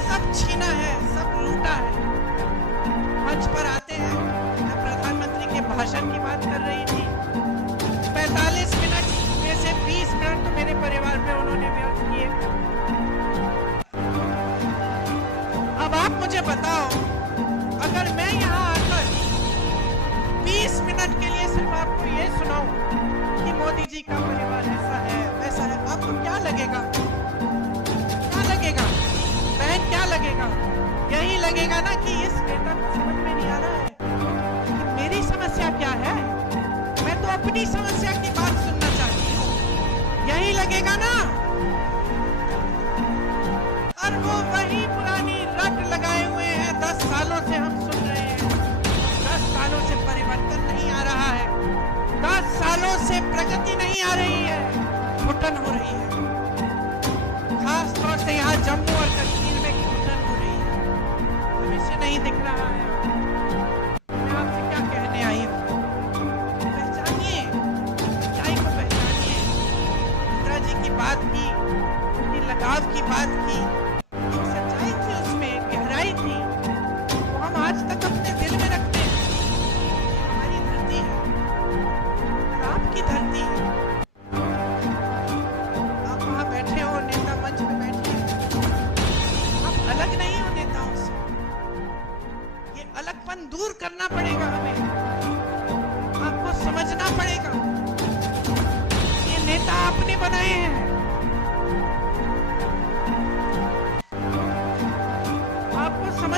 सब छीना है, सब लूटा है। मंच पर आते हैं, मैं प्रधानमंत्री के भाषण की बात कर रही थी, 45 मिनट में से 20 मिनट तो मेरे परिवार पे उन्होंने व्यर्थ किए। अब आप मुझे बताओ, अगर मैं यहाँ आकर 20 मिनट के लिए सिर्फ आपको ये सुनाऊं कि मोदी जी का परिवार ऐसा है वैसा है, आपको क्या लगेगा? क्या लगेगा बहन, क्या लगेगा? यही लगेगा ना कि इस नेता को समझ में नहीं आ रहा है कि मेरी समस्या क्या है। मैं तो अपनी समस्या की बात सुनना चाहती हूँ, यही लगेगा ना। और वो वही पुरानी रट लगाए हुए हैं, 10 सालों से हम सुन रहे हैं। 10 सालों से परिवर्तन नहीं आ रहा है, 10 सालों से प्रगति नहीं आ रही है, घुटन हो रही है। खास तौर से यहाँ जम्मू और कश्मीर में घुटन हो रही है, भविष्य नहीं दिख रहा है। मैं आपसे क्या कहने आई हूँ? पहचानिए, सच्चाई को पहचानिए। इंदिरा जी की बात की, उनकी लगाव की बात की, एक सच्चाई थी उसमें, गहराई थी, वो हम आज तक अपने दिल में रखते हैं। ये हमारी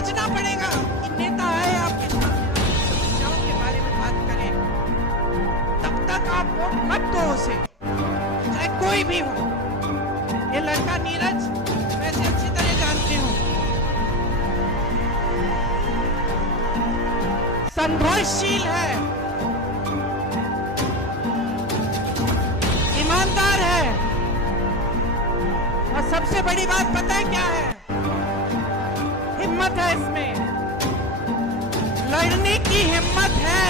समझना पड़ेगा कि नेता आए आपके सामने आपकी समस्याओं के बारे में बात करे, तब तक आप वोट मत दो उसे, चाहे कोई भी हो। ये लड़का नीरज वैसे अच्छी तरह जानती हूँ, संघर्षशील है, ईमानदार है, और सबसे बड़ी बात पता है क्या है? हिम्मत है इसमें, लड़ने की हिम्मत है।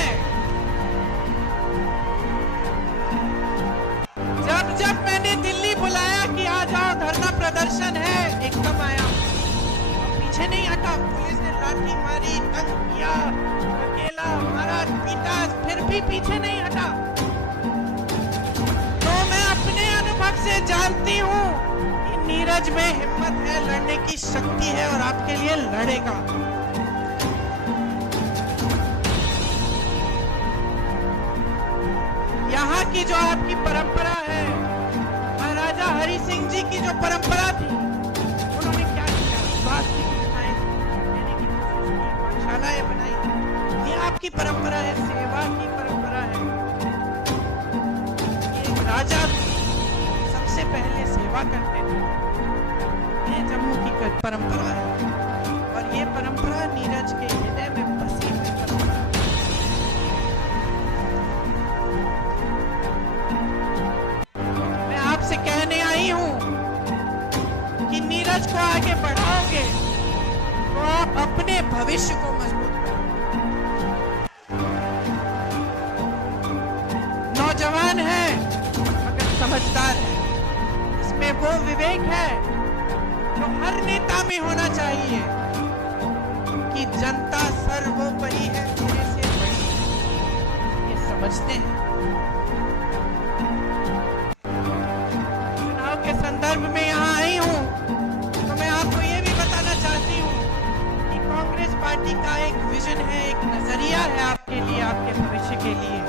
जब जब मैंने दिल्ली बुलाया कि आ जाओ धरना प्रदर्शन है, एकदम आया, पीछे नहीं हटा। पुलिस ने लाठी मारी, तंग किया, अकेला मारा, पीटा, फिर भी पीछे नहीं हटा। तो मैं अपने अनुभव से जानती हूँ कि नीरज में हिम्मत है, लड़ने की शक्ति है और आपके लिए लड़ेगा। यहाँ की जो आपकी परंपरा है, महाराजा हरि सिंह जी की जो परंपरा थी, उन्होंने क्या किया? स्वास्थ्य की सुविधाएं देने की कोशिश की, पाठशालाएं बनाई। ये आपकी परंपरा है, सेवा की परंपरा है। एक राजा सबसे पहले सेवा करते थे, ये जम्मू की परंपरा है, और ये परंपरा नीरज के हृदय में बसी हुई परंपरा है। मैं आपसे कहने आई हूं कि नीरज को आगे बढ़ाओगे तो आप अपने भविष्य को मजबूत करोगे। नौजवान है मगर समझदार है, इसमें वो विवेक है जो हर नेता में होना चाहिए कि जनता सर्वोपरि है, मेरे से बड़ी है, ये समझते हैं। चुनाव के संदर्भ में यहाँ आई हूँ तो मैं आपको ये भी बताना चाहती हूँ कि कांग्रेस पार्टी का एक विजन है, एक नजरिया है आपके लिए, आपके भविष्य के लिए।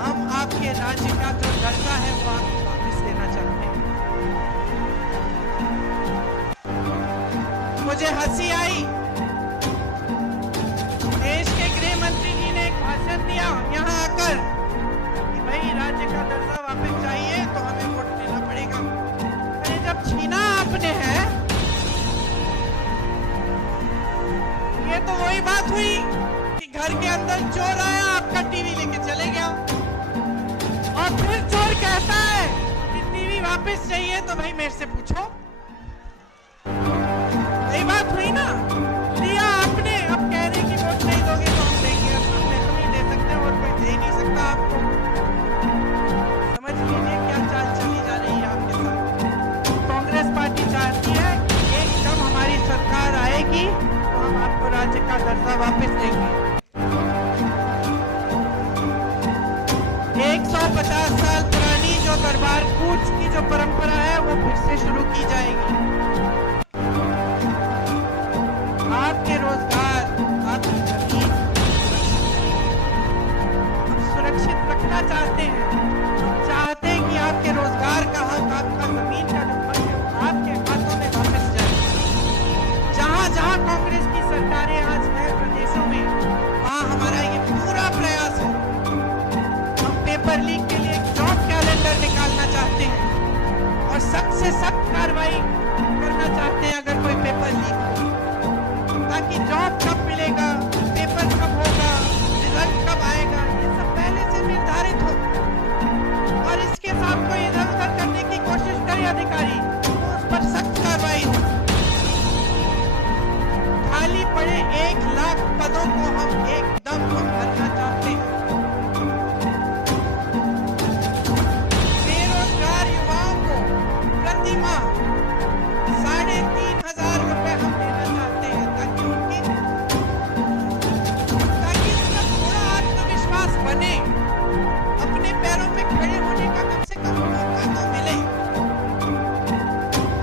हम आपके राज्य का जो दर्जा है वो आपको वापस देना चाहते हैं। मुझे हंसी आई, देश के गृह मंत्री जी ने एक भाषण दिया यहाँ आकर कि भाई राज्य का दर्जा वापस चाहिए तो हमें वोट देना पड़ेगा। अरे जब छीना आपने है, ये तो वही बात हुई कि घर के अंदर चोर आया, आपका टीवी लेके चले गया, और फिर चोर कहता है कि टीवी वापस चाहिए तो भाई मेरे से पूछो। यही बात हुई ना, लिया आपने, अब कह रहे कि वोट नहीं दोगे तो हम देंगे, हम ही दे सकते हैं और कोई दे ही नहीं सकता आपको। समझ लीजिए क्या चाल चली जा रही है आपके साथ। कांग्रेस पार्टी चाहती है एकदम हमारी सरकार आएगी तो हम आपको राज्य का दर्जा वापस देंगे। 150 साल पुरानी जो दरबार कूच की जो परंपरा है वो फिर से शुरू की जाएगी। आपके रोजगार, आपकी जमीन हम सुरक्षित रखना चाहते हैं। हम चाहते हैं कि आपके रोजगार का हक, आपका जमीन का जो हक है वो आपके हाथों में वापस जाए। जहां जहां कांग्रेस की सरकारें आज है प्रदेशों में, वहां हमारा ये पूरा प्रयास है। हम पेपर लीक के लिए एक जॉब कैलेंडर निकालना चाहते हैं और सख्त से सख्त कार्रवाई करना चाहते हैं अगर कोई पेपर लीक हो, ताकि जॉब कब मिलेगा, पेपर कब होगा, रिजल्ट कब आएगा, ये सब पहले से निर्धारित हो। और इसके साथ कोई इधर उधर करने की कोशिश करे अधिकारी तो उस पर सख्त कार्रवाई हो। खाली पड़े 1 लाख पदों को हम एकदम भरना चाहते हैं। बेरोजगार युवाओं को प्रति माह 3,500 रुपए हम देना चाहते हैं, ताकि उनका थोड़ा आत्मविश्वास बने, अपने पैरों पे खड़े होने का कम से कम मौका तो मिले।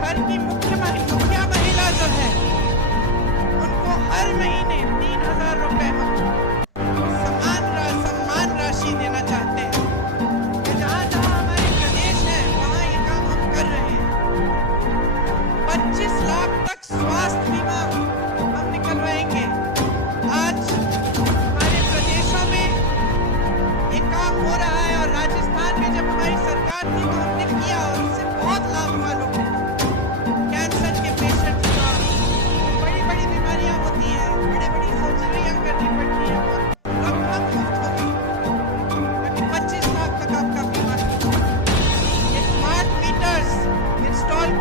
घर की मुखिया महिला जो है उनको हर महीने 3,000 रुपए हम सम्मान राशि देना चाहते हैं। जहां जहां हमारे प्रदेश है वहां ये काम हम कर रहे हैं। 25 लाख तक स्वास्थ्य बीमा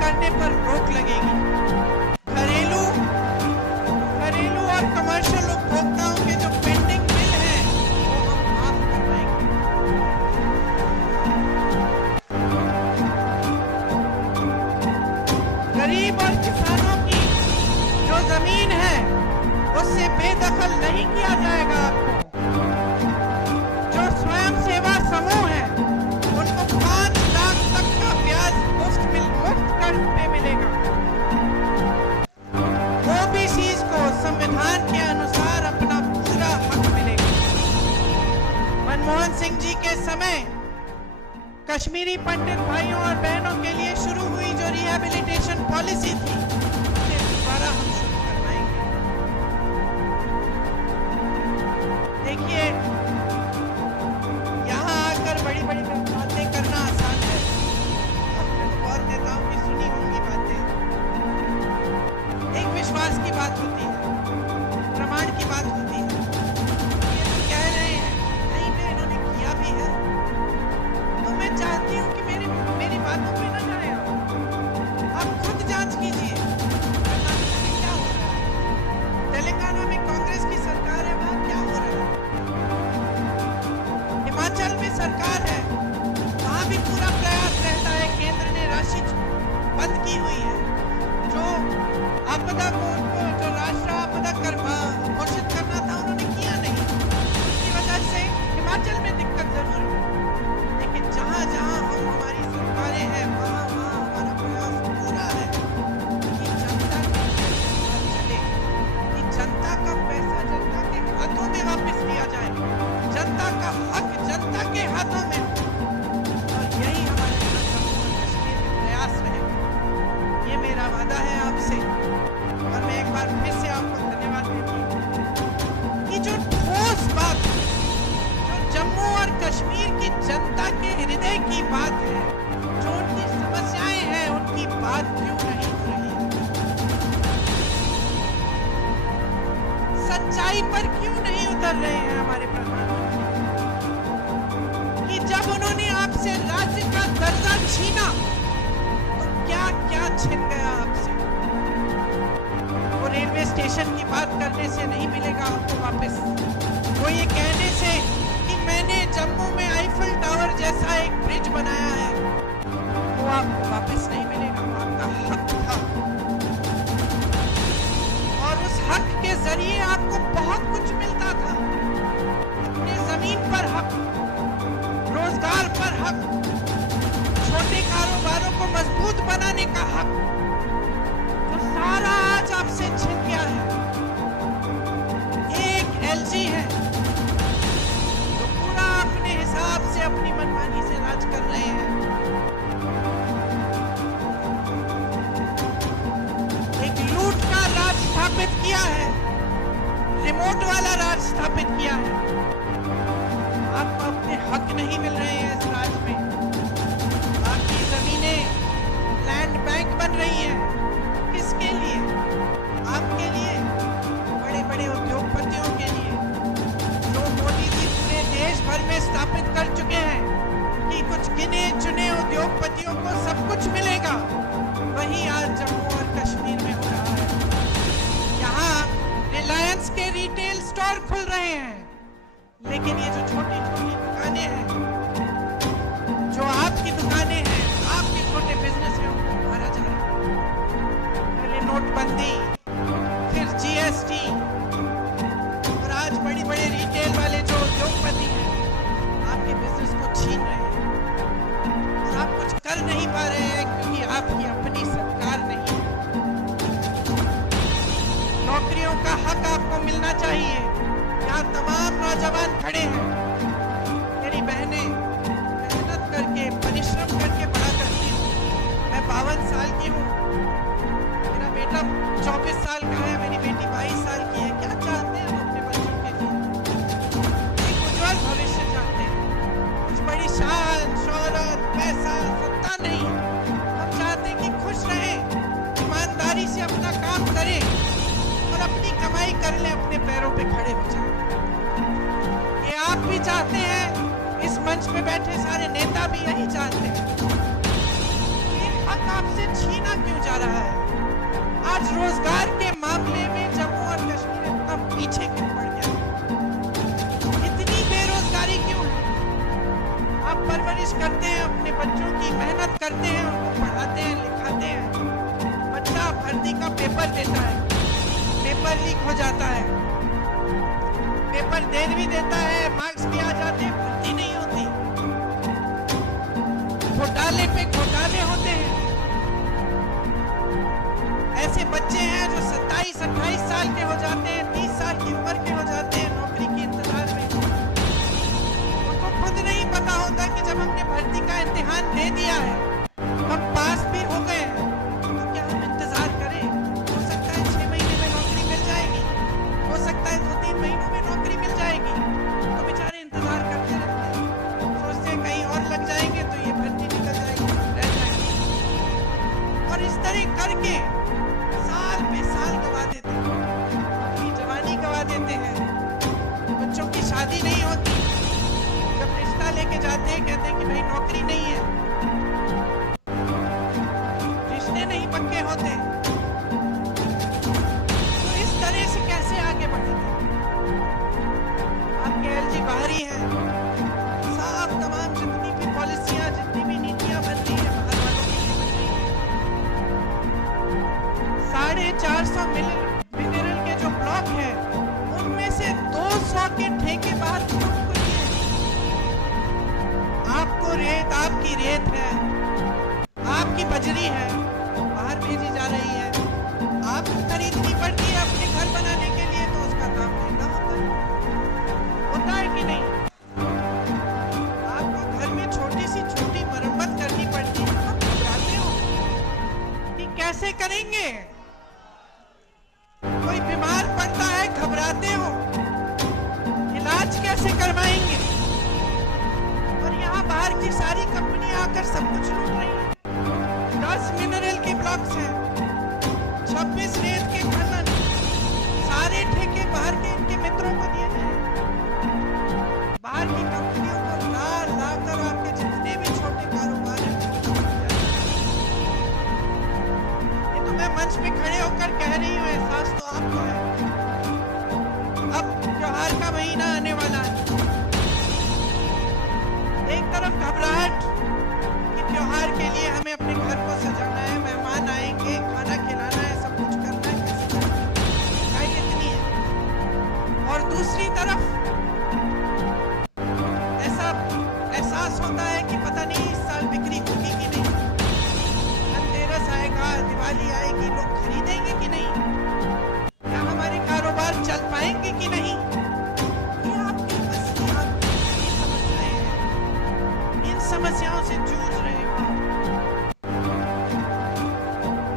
करने पर रोक लगेगी। घरेलू और कमर्शियल उपभोक्ताओं के जो पेंडिंग बिल हैं वो हम माफ करवाएंगे। गरीब और किसानों की जो जमीन है उससे बेदखल नहीं किया जाएगा। आपको जो स्वयं सेवा समूह है उनको 5 लाख तक का ब्याज मुफ्त कर्ज पे मिलेगा। ओबीसीज को संविधान के अनुसार अपना पूरा हक मिलेगा। मनमोहन सिंह जी के समय कश्मीरी पंडित भाइयों और बहनों के लिए शुरू हुई जो रिहैबिलिटेशन पॉलिसी थी उसे दोबारा हम शुरू करवाएंगे। देखिए, यहाँ आकर बड़ी बड़ी बातें करना आसान है। आपने तो बहुत नेताओं की सुनी होंगी बातें। एक विश्वास की बात होती है, प्रमाण की बात होती है। ये तो कह रहे हैं, नहीं पे इन्होंने किया भी है। तो मैं चाहती हूँ कि मेरी बातों पे न जाए। आप खुद जांच कीजिए कर्नाटक में क्या हो रहा है, तेलंगाना में कांग्रेस की सरकार है, वहां क्या हो रहा है, हिमाचल में सरकार है, वहां भी पूरा प्रयास रहता है। केंद्र ने राशि बंद की हुई है। जो आपदा को जो राष्ट्र आपदा घोषित करना था उन्होंने किया नहीं। उसकी वजह से हिमाचल में दिक्कत जरूर है, लेकिन जहां जहां हमारी सरकारें हैं वहां हमारा प्रयास पूरा है कि जनता के साथ चले, कि जनता का पैसा जनता के हाथों में वापस लिया जाए, जनता का हक जनता के हाथों में। और यही हमारे जम्मू और कश्मीर में प्रयास रहेगा। ये मेरा वादा है आपसे। और मैं एक बार फिर से आपको धन्यवाद देती हूँ कि जो ठोस बात, जो जम्मू और कश्मीर की जनता के हृदय की बात है, जो उनकी समस्याएं हैं, उनकी बात क्यों नहीं हो रही है? सच्चाई पर क्यों नहीं उतर रहे हैं हमारे प्रधानमंत्री? कि जब उन्होंने आपसे राज्य का दर्जा छीना तो क्या क्या छिन गया आपसे? वो रेलवे स्टेशन की बात करने से नहीं मिलेगा आपको वापस। वो ये कहने से कि मैंने जम्मू में आईफल टावर जैसा एक ब्रिज बनाया है, वो आपको वापस नहीं मिलेगा। वो आपका हक था और उस हक के जरिए आपको बहुत कुछ मिलता था। अपने जमीन पर हक, रोजगार पर हक, छोटे कारोबारों को मजबूत बनाने का हक, जो सारा आज आपसे छिन गया है। एक एलजी है जो पूरा अपने हिसाब से अपनी मनमानी से राज कर रहे हैं। एक लूट का राज स्थापित किया है, रिमोट वाला राज स्थापित किया है। आपको अपने हक नहीं मिल रहे हैं इस राज में। आपकी जमीनें लैंड बैंक बन रही हैं। किसके लिए? आपके लिए, बड़े बड़े उद्योगपतियों के लिए, जो मोदी जी पूरे देश भर में स्थापित कर चुके हैं कि कुछ गिने चुने उद्योगपतियों को सब कुछ मिलेगा। वही आज जम्मू और कश्मीर में हो रहा है। यहाँ रिलायंस के रिटेल स्टोर खुल रहे हैं, लेकिन ये जो छोटी छोटी दुकानें हैं, जो आपकी दुकानें हैं, आपके छोटे बिजनेस हैं, उनको मारा जा रहा है। पहले नोटबंदी, फिर जीएसटी, और आज बड़ी बड़े रिटेल वाले जो उद्योगपति हैं आपके बिजनेस को छीन रहे हैं। और आप कुछ कर नहीं पा रहे हैं क्योंकि आपकी अपनी सरकार नहीं है। नौकरियों का हक आपको मिलना चाहिए। यहाँ तमाम नौजवान खड़े हैं। मेरी बहनें मेहनत करके, परिश्रम करके बड़ा करती हूँ। मैं 52 साल की हूँ, मेरा बेटा 24 साल का है, मेरी बेटी 22 साल की है। क्या चाहते हैं हम अपने बच्चों के लिए? एक उज्जवल भविष्य चाहते हैं। कुछ बड़ी शान, शौहरत, पैसा, सत्ता नहीं। हम चाहते हैं कि खुश रहें, ईमानदारी से अपना काम करें और अपनी कमाई कर लें, अपने पैरों पे खड़े हो जाएं। ये आप भी चाहते हैं, इस मंच पे बैठे सारे नेता भी यही चाहते हैं। ये हक आपसे छीना बच्चों की मेहनत करते हैं, उनको पढ़ाते हैं, लिखाते हैं। बच्चा भर्ती का पेपर देता है, पेपर लीक हो जाता है, पेपर दे भी देता है, मार्क्स भी आ जाते हैं, भर्ती नहीं होती। घोटाले पे घोटाले होते हैं। ऐसे बच्चे हैं जो 27-28 साल के हो जाते हैं, 30 साल की उम्र के हो जाते हैं नौकरी के इंतजार में। उनको खुद नहीं पता होता कि जब हमने भर्ती का इम्तिहान दे दिया है, हम पास भी हो गए हैं, तो क्या हम इंतजार करें? हो सकता है 6 महीने में नौकरी मिल जाएगी, हो सकता है 2-3 महीनों में नौकरी मिल जाएगी, तो बेचारे इंतजार करते रहते हैं, सोचते हैं कहीं और लग जाएंगे तो ये भर्ती निकल जाएगी, रह जाएगी। और इस तरह करके साल पे साल गवा देते हैं, अपनी जवानी गवा देते हैं। बच्चों की शादी नहीं होती, जब रिश्ता लेके जाते हैं कहते हैं कि भाई नौकरी नहीं है, रिश्ते नहीं पक्के होते। तो इस तरह से कैसे आगे बढ़ेंगे? आपके एलजी बाहरी है, साफ तमाम जितनी भी पॉलिसियां, जितनी भी नीतियां बन रही है बाहर वालों के लिए बन रही है। 450 मिनरल के जो ब्लॉक है, उनमें से 200 के ठेके बाहर को दिए। आपको रेत, आपकी रेत है, आपकी बजरी है, बाहर भेजी जा रही है, आपको खरीदनी पड़ती है अपने घर बनाने के लिए, तो उसका दाम महंगा होता है कि नहीं? आपको घर में छोटी सी छोटी मरम्मत करनी पड़ती है, आप घबराते हो कि कैसे करेंगे? कोई बीमार पड़ता है, घबराते हो, इलाज कैसे करवाएंगे? और यहाँ बाहर की सारी कंपनियां आकर सब कुछ लूट रही हैं। 10 मिनरल के ब्लॉक्स हैं, 26 रेत के खनन, सारे ठेके बाहर के इनके मित्रों को दिए गए। बाहर की कंपनियों को ला कर आपके जितने भी छोटे कारोबार हैं, ये तो मैं मंच पे खड़े होकर कह रही हूँ, एहसास तो आपको है। अब त्योहार का महीना आने वाला है, एक तरफ घबराहट कि त्योहार के लिए हमें अपने घर को सजाना है, मेहमान आएंगे, खाना खिलाना है, सब कुछ करना है, कैसे करेंगे? इतनी है। और दूसरी तरफ ऐसा एहसास होता है कि पता नहीं इस साल बिक्री होगी कि नहीं, धनतेरस आएगा, दिवाली आएगी, लोग खरीदेंगे कि नहीं, क्या हमारे कारोबार चल पाएंगे कि नहीं? ये आपकी समस्याएं हैं, इन समस्याओं से जूझ रहे हो।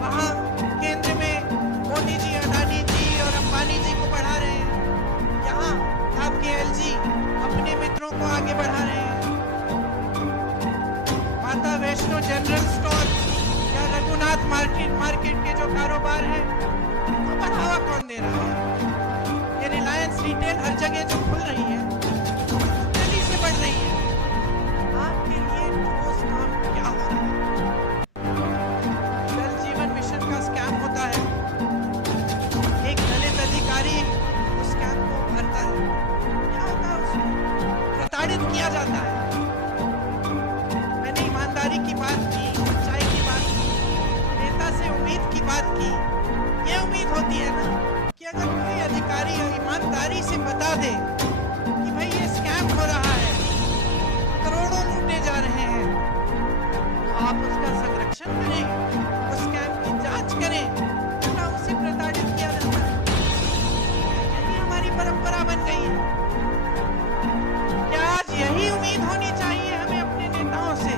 वहां केंद्र में मोदी जी, अडानी जी और अंबानी जी को बढ़ा रहे हैं, यहाँ आपके एलजी अपने मित्रों को आगे बढ़ा रहे हैं। माता वैष्णो जनरल स्टोर या रघुनाथ मार्केट के जो कारोबार है, उनको बढ़ावा कौन दे रहा है? ये रिलायंस रिटेल हर जगह जो खुल रही है, तेजी से बढ़ रही है, आपके लिए ठोस काम क्या हो रहा है? जल जीवन मिशन का स्कैम होता है, एक दलित अधिकारी उस स्कैम को भरता है, क्या होता है? उसमें प्रताड़ित किया जाता है। मैंने ईमानदारी की बात की, सच्चाई की बात की, नेता से उम्मीद की बात की। ये उम्मीद होती है ना कि अगर कोई अधिकारी ईमानदारी से बता दे कि भाई ये स्कैम हो रहा है, करोड़ों लूटे जा रहे हैं, तो आप उसका संरक्षण करें, उस स्कैम की जांच करें, वरना उसे प्रताड़ित किया जाता है। यही हमारी परंपरा बन गई है। क्या आज यही उम्मीद होनी चाहिए हमें अपने नेताओं से?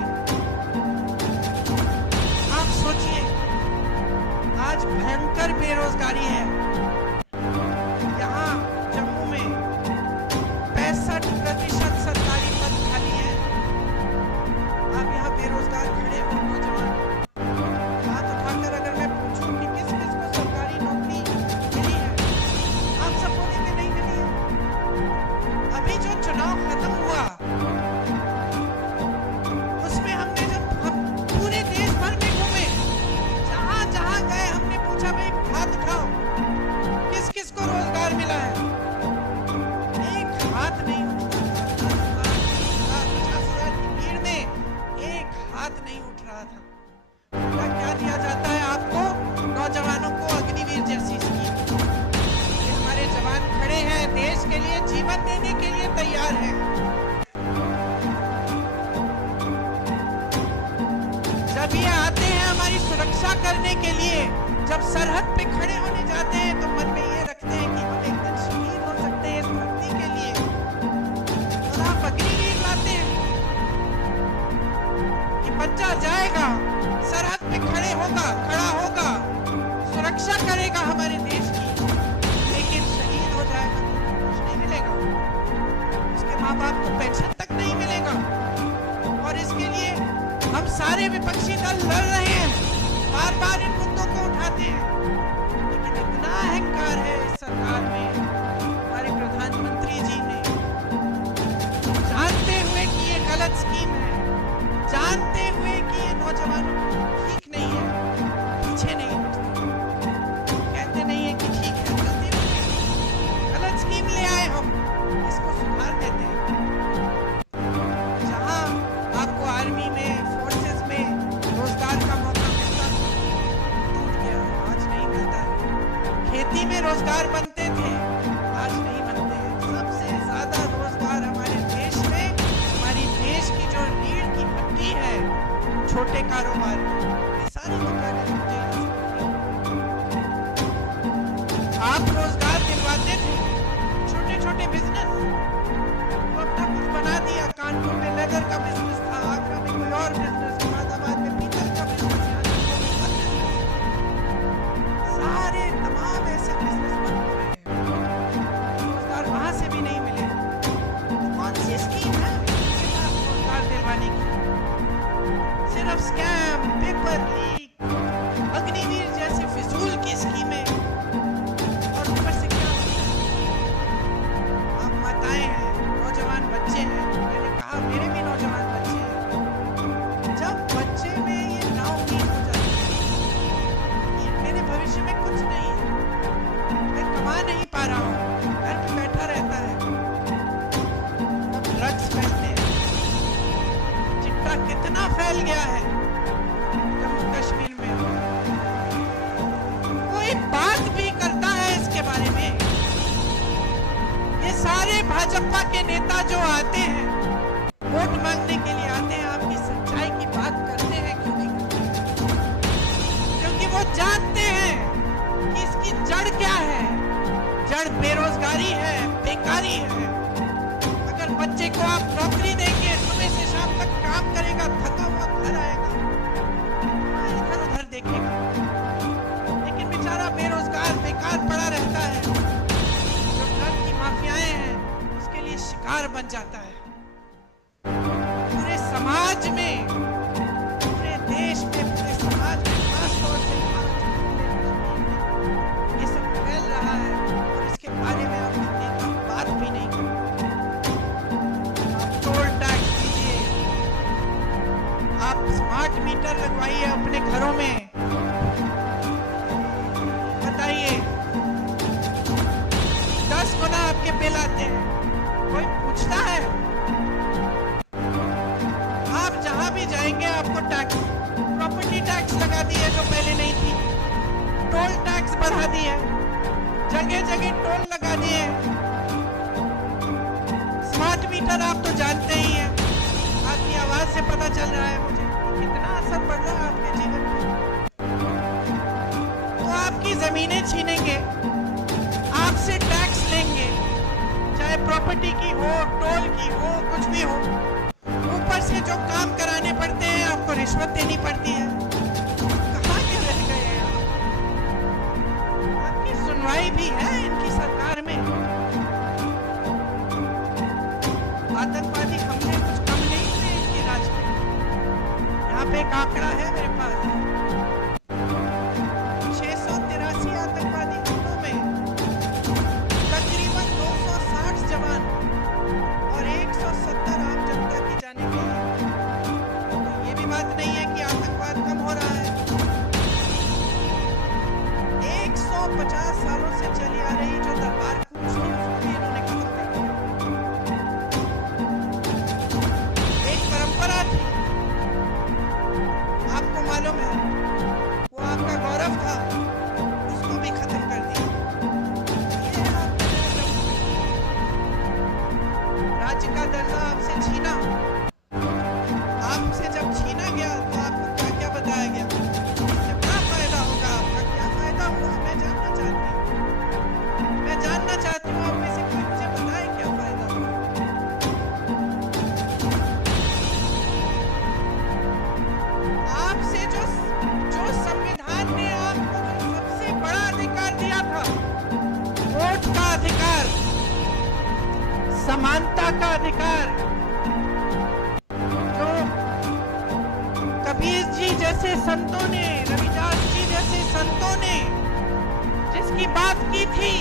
आप सोचिए, आज भयंकर बेरोजगारी है। यहाँ जम्मू में 65% सरकारी पद खाली है। आप यहाँ बेरोजगार खड़े हो, नौजवान, हाथ उठाकर अगर मैं पूछूं कि किस किस को सरकारी नौकरी मिली है, आप सब बोलेंगे नहीं मिली है। अभी जो चुनाव खत्म हुआ, उसमें हमने हम पूरे देश भर में घूमे, जहां जहां गए हमने पूछा भाई हाथ उठाओ, जब सरहद पे खड़े होने जाते हैं तो मन में ये रखते हैं कि हम एक दिन शहीद हो सकते हैं इस धरती के लिए, और आप अग्निवीर लाते हैं कि बच्चा जाएगा, सरहद पे खड़ा होगा, सुरक्षा करेगा हमारे देश की, लेकिन शहीद हो जाएगा तो कुछ नहीं मिलेगा, उसके माँ बाप को पेंशन तक नहीं मिलेगा। और इसके लिए हम सारे विपक्षी दल लड़ रहे हैं, बार बार इन मुद्दों को उठाते हैं, लेकिन इतना अहंकार है इस सरकार में, हमारे प्रधानमंत्री जी ने, जानते हुए कि ये गलत स्कीम है, जानते हुए कि ये नौजवानों को ठीक नहीं है, पीछे नहीं हटते, कहते नहीं है कि ठीक है, गलती हो गई, गलत स्कीम ले आए हम, इसको सुधार देते हैं। जहां आपको आर्मी में, फोर्सेस में रोजगार का मौका मिलता था, टूट गया, आज नहीं मिलता है। खेती में रोजगार बनते थे, आज नहीं बनते हैं। सबसे ज्यादा रोजगार हमारे देश में, हमारी देश की जो रीढ़ की हड्डी है, छोटे कारोबार, ये सारी दुकानें मुझे यहाँ से आप रोजगार दिलवाते थे, छोटे छोटे बिजनेस, तो अपना कुछ बना दिया। कानपुर में लेदर का बिजनेस था, आगरा में कोई और बिजनेस, मुरादाबाद में पीतल का बिजनेस, सारे तमाम ऐसे बिजनेस बन रहे हैं, रोजगार वहां से भी नहीं मिलेगा। तो कौन सी स्कीम है इसके पास रोजगार दिलवाने की? सिर्फ स्कैम, पेपर लीक, अग्निवीर जैसे फिजूल की स्कीमें, और ऊपर से क्या होता है? आप माताएं हैं, नौजवान बच्चे हैं, मैंने कहा मेरे भी नौजवान बच्चे हैं, जब बच्चे में ये नाउम्मीद हो जाती है कि मेरे भविष्य में कुछ नहीं है, मैं कमा नहीं पा रहा हूँ, घर पे बैठा रहता है, तब ड्रग्स फैलते हैं। चिट्टा कितना फैल गया है जम्मू कश्मीर में, कोई बात भी करता है इसके बारे में? ये सारे भाजपा के नेता जो आते हैं, वोट मांगने के लिए आते हैं, आपकी सच्चाई की बात करते हैं क्यों नहीं करते? क्योंकि वो जानते हैं कि इसकी जड़ क्या है। जड़ बेरोजगारी है, बेकारी है। अगर बच्चे को आप नौकरी देंगे, सुबह से शाम तक काम करेगा, थका हुआ घर आएगा, इधर उधर देखेगा, लेकिन बेचारा बेरोजगार बेकार पड़ा रहता है। जो ड्रग की माफियाएं हैं, उसके लिए शिकार बन जाता है। पूरे समाज में, पूरे देश में, पूरे समाज में, खासतौर से ये सब फैल रहा है, और इसके बारे में आप नेता बात भी नहीं करते। आप टोल टैक्स दीजिए, आप स्मार्ट मीटर लगवाइए अपने घरों में, बताइए 10 गुना आपके बिल आते हैं, कोई पूछता है? आप जहां भी जाएंगे आपको टैक्स, प्रॉपर्टी टैक्स लगा दी है जो पहले नहीं थी, टोल टैक्स बढ़ा दी है, जगह जगह टोल लगा दिए। स्मार्ट मीटर आप तो जानते ही हैं, आपकी आवाज से पता चल रहा है मुझे कितना असर पड़ रहा है आपके जीवन में। तो आपकी जमीनें छीनेंगे, आपसे टैक्स लेंगे, चाहे प्रॉपर्टी की हो, टोल की हो, कुछ भी हो, ऊपर से जो काम कराने पड़ते हैं आपको रिश्वत देनी पड़ती है। कहाँ के रह गए हैं आप? आपकी सुनवाई भी है इनकी सरकार में? आतंकवादी हमले कुछ कम नहीं हुए इनके राज में। यहाँ पे एक आंकड़ा है मेरे पास, 683 आतंकवादी हमलों में तकरीबन 260 जवान और 170 आम जनता की जाने गई। तो ये भी बात नहीं है कि आतंकवाद कम हो रहा है। 150 सालों से चली आ रही जो दरबार कूच थी, उसको भी इन्होंने खत्म कर दिया। एक परंपरा थी, आपको मालूम है, वो आपका गौरव था, उसको भी खत्म कर दिया। ये है आपका राज्य का दर्जा आपसे छीना। आपसे जब छीना गया तो आपको क्या क्या बताया गया? इससे बड़ा फायदा होगा आपका, क्या फायदा? समानता का अधिकार जो कबीर जी जैसे संतों ने, रविदास जी जैसे संतों ने जिसकी बात की थी,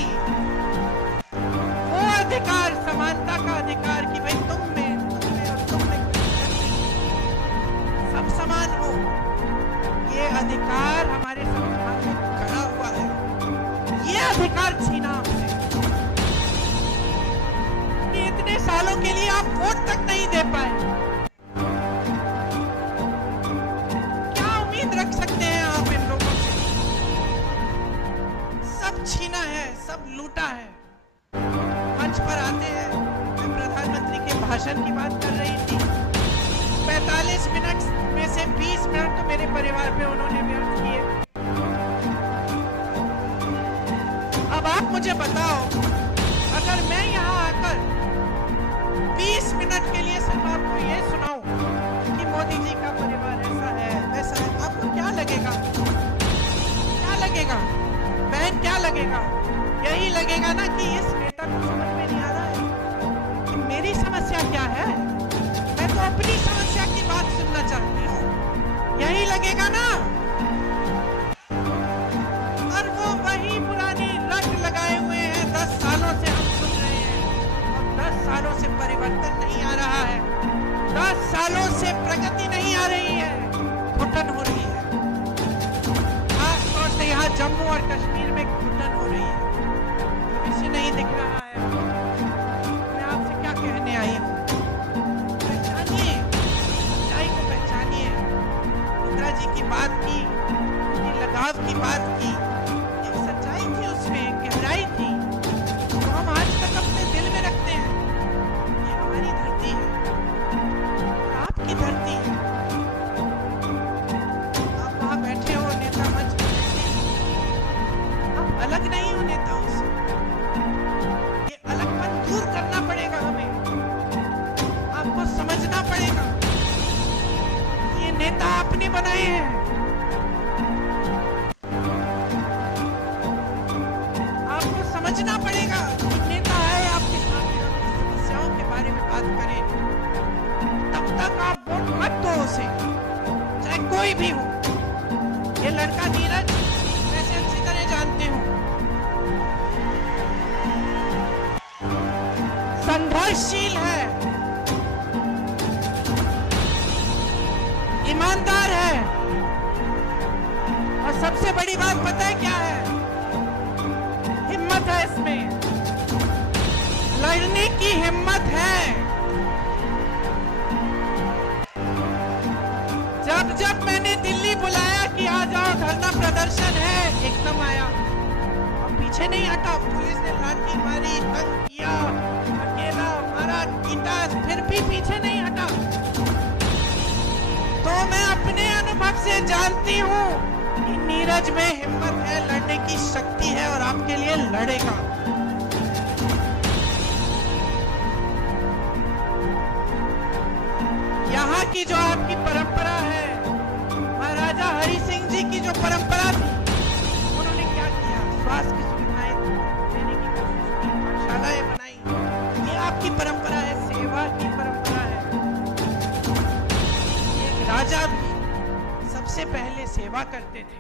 वो अधिकार, समानता का अधिकार कि भाई तुम में और तुम में सब समान हो, ये अधिकार हमारे संविधान में खड़ा हुआ है। ये अधिकार छीना आपसे। कि इतने सालों के लिए आप वोट तक नहीं दे पाए, क्या उम्मीद रख सकते हैं आप इन लोगों से? सब छीना है, सब लूटा है। मंच पर आते हैं, मैं प्रधानमंत्री के भाषण की बात कर रही थी, 45 मिनट में से 20 मिनट तो मेरे परिवार पे उन्होंने व्यर्थ किए। अब आप मुझे बताओ, अगर मैं यहाँ आकर 20 मिनट के लिए सिर्फ आपको ये सुनाऊं कि मोदी जी का परिवार ऐसा है, वैसा है, आपको क्या लगेगा? क्या लगेगा बहन, क्या लगेगा? यही लगेगा ना कि इस नेता को समझ में नहीं आ रहा है कि मेरी समस्या क्या है। मैं तो अपनी समस्या की बात सुनना चाहती हूँ, यही लगेगा ना। और वो वही पुरानी रट लगाए हुए हैं, 10 सालों से हम सुन रहे हैं और 10 सालों से परिवर्तन नहीं आ रहा है, 10 सालों से प्रगति नहीं आ रही है, घुटन हो रही है। खासतौर से यहाँ जम्मू और कश्मीर में घुटन हो रही है, भविष्य नहीं दिख रहा है। मैं आपसे क्या कहने आई हूँ, पहचानिए, सच्चाई को पहचानिए। इंदिरा जी की बात की, उनकी लगाव की बात की, एक सच्चाई थी उसमें, गहराई थी, तो हम आज तक अपने दिल में रखते हैं। ये हमारी धरती है और आपकी धरती है। आप वहां बैठे हो, नेता मंच पर बैठे हैं, आप अलग नहीं हो नेताओं से। ये अलगपन दूर करना पड़ेगा हमें, आपको समझना पड़ेगा ये नेता आपने बनाए हैं। आपको समझना पड़ेगा कि नेता है आपके सामने, आपकी समस्याओं के बारे में बात करे, तब तक आप वोट मत दो उसे, चाहे कोई भी हो। ये लड़का नीरज वैसे अच्छी तरह जानते हो, संघर्षशील है, ईमानदार है, और सबसे बड़ी बात पता है क्या है? हिम्मत है इसमें, लड़ने की हिम्मत है। जब जब मैंने दिल्ली बुलाया कि आ जाओ धरना प्रदर्शन है, एकदम आया और पीछे नहीं हटा। पुलिस ने लाठी मारी, तंग किया, अकेला मारा, पीटा, फिर भी पीछे नहीं हटा। तो मैं अपने अनुभव से जानती हूँ कि नीरज में हिम्मत है, लड़ने की शक्ति है और आपके लिए लड़ेगा। यहाँ की जो आपकी परंपरा है, महाराजा हरि सिंह जी की जो परंपरा थी, उन्होंने क्या किया? स्वास्थ्य की सुविधाएं देने की कोशिश की, पाठशालाएं बनाई। ये आपकी परंपरा है, सेवा की परंपरा है। एक राजा भी सबसे पहले सेवा करते थे।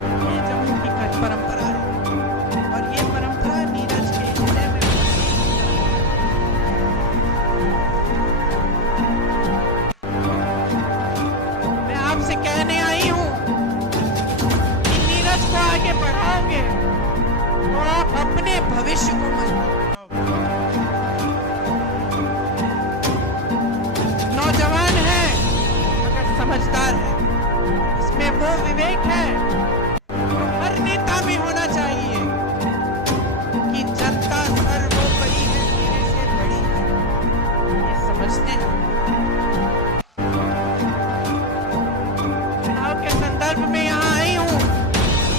ये जम्मू की परंपरा है और ये परंपरा नीरज के हृदय में मैं आपसे कहने आई हूं कि नीरज को आगे बढ़ाओगे तो आप अपने भविष्य को मजबूत बनाओगे। नौजवान है मगर समझदार है, इसमें वो विवेक है जो हर नेता में होना चाहिए कि जनता सर्वोपरि है, मेरे से बड़ी है, ये समझते हैं। चुनाव के संदर्भ में यहाँ आई हूँ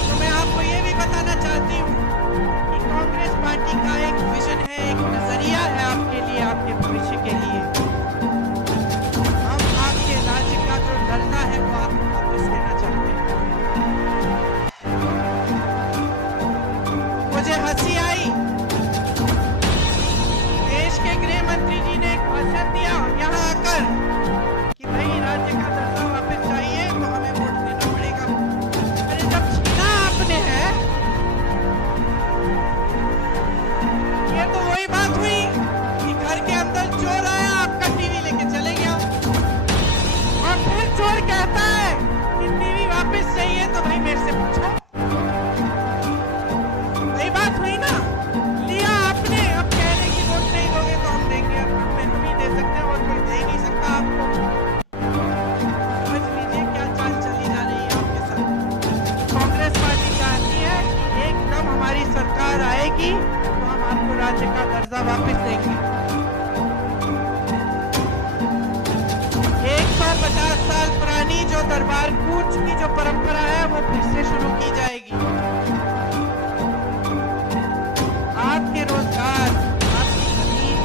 तो मैं आपको ये भी बताना चाहती हूँ कि कांग्रेस पार्टी का एक आएगी तो हम आपको राज्य का दर्जा वापस देंगे। 150 साल पुरानी जो दरबार कूच की जो परंपरा है वो फिर से शुरू की जाएगी। आपके रोजगार, आपकी जमीन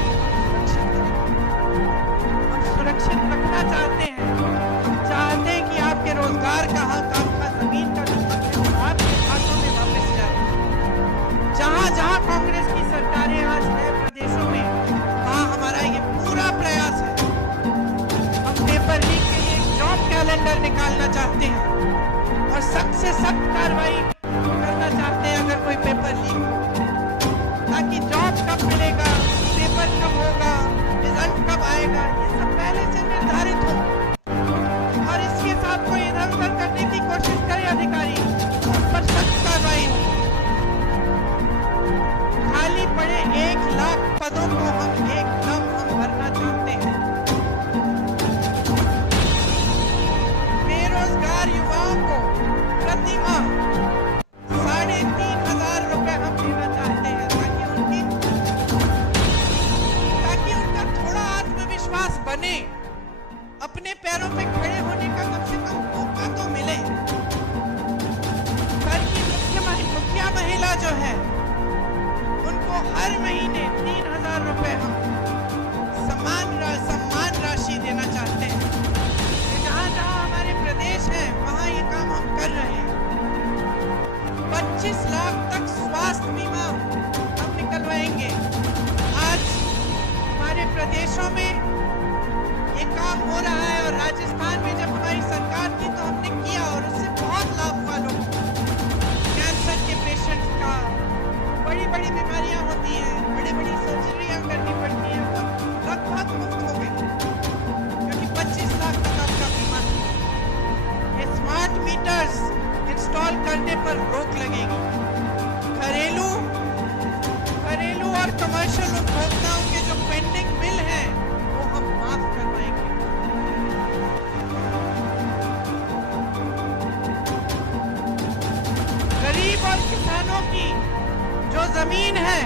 हम सुरक्षित रखना चाहते हैं। हम चाहते हैं कि आपके रोजगार का हक, आपका जमीन का जो हक है वो आपके हाथों में वापस जाए। जहां जहां कांग्रेस की सरकारें आज है प्रदेशों में, वहां हमारा ये पूरा प्रयास है। हम पेपर लीक के लिए एक जॉब कैलेंडर निकालना चाहते हैं और सख्त से सख्त कार्रवाई करना चाहते हैं अगर कोई पेपर लीक हो, ताकि जॉब कब मिलेगा, पेपर कब होगा, रिजल्ट कब आएगा, ये सब पहले से निर्धारित हो। और इसके साथ कोई इधर उधर करने की कोशिश करे अधिकारी, तो उस पर सख्त कार्रवाई हो। खाली पड़े 1 लाख पदों को हम एकदम भरना चाहते हैं। बेरोजगार युवाओं को प्रति माह 3,500 रुपए हम देना चाहते हैं, ताकि उनका थोड़ा आत्मविश्वास बने, अपने पैरों पे खड़े होने का कम से कम मौका तो मिले। घर की मुखिया महिला जो है उनको हर महीने 3,000 रुपए हम सम्मान राशि देना चाहते हैं। जहां जहां हमारे प्रदेश है वहां ये काम हम कर रहे हैं। 25 लाख तक स्वास्थ्य बीमा हम निकलवाएंगे। आज हमारे प्रदेशों में ये काम हो रहा है और राजस्थान में जब हमारी सरकार थी तो हमने किया और उससे बहुत लाभ हुआ लोगों को। कैंसर के पेशेंट्स का, बड़ी बड़ी बीमारियां होती हैं, बड़ी बड़ी सर्जरियां करनी पड़ती हैं, वो लगभग मुफ्त हो गई क्योंकि 25 लाख तक आपका बीमा था। ये स्मार्ट मीटर्स इंस्टॉल करने पर रोक लगेगी। घरेलू और कमर्शियल उपभोक्ताओं के जो पेंडिंग बिल हैं वो हम माफ करवाएंगे। गरीब और किसानों की जो जमीन है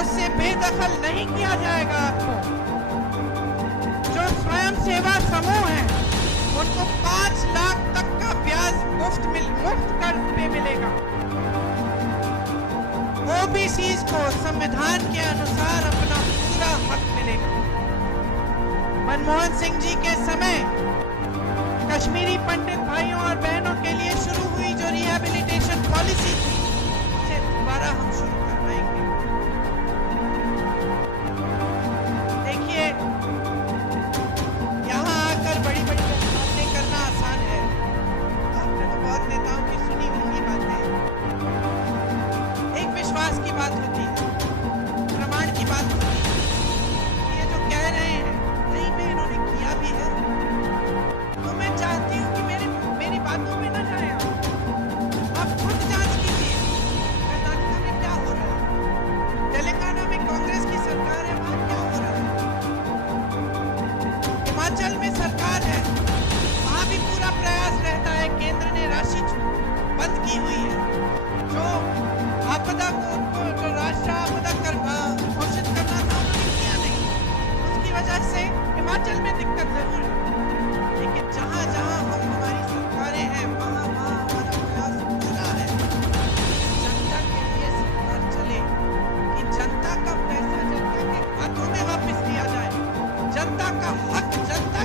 उससे बेदखल नहीं किया जाएगा। आपको जो स्वयं सेवा समूह है उनको 5 लाख तक का ब्याज मुफ्त कर्ज पे मिलेगा। ओबीसीज को संविधान के अनुसार अपना पूरा हक मिलेगा। मनमोहन सिंह जी के समय कश्मीरी पंडित भाइयों और बहनों के लिए शुरू हुई जो रिहैबिलिटेशन पॉलिसी थी उसे दोबारा हम शुरू करवाएंगे। देखिए, यहाँ आकर बड़ी बड़ी बातें करना आसान है। आपने तो बहुत नेताओं की सुनी होंगी बातें। एक विश्वास की बात होती है, प्रमाण की बात होती है। ये जो कह रहे हैं सही में इन्होंने किया भी है, तो मैं चाहती हूँ कि मेरी बातों में न जाए। आप खुद जांच कीजिए कर्नाटक में क्या हो रहा है, तेलंगाना में कांग्रेस की सरकार है, वहां क्या हो रहा है। हिमाचल में सरकार है, वहां भी पूरा प्रयास रहता है। केंद्र ने राशि बंद की हुई है। जो आपदा को उनको जो राष्ट्रीय आपदा घोषित करना था उन्होंने किया नहीं, उसकी वजह से हिमाचल में दिक्कत जरूर है। लेकिन जहां जहां हमारी सरकारें हैं वहां हमारा प्रयास पूरा है जनता के लिए सरकार चले, कि जनता का पैसा जनता के हाथों में वापस दिया जाए, जनता का हक जनता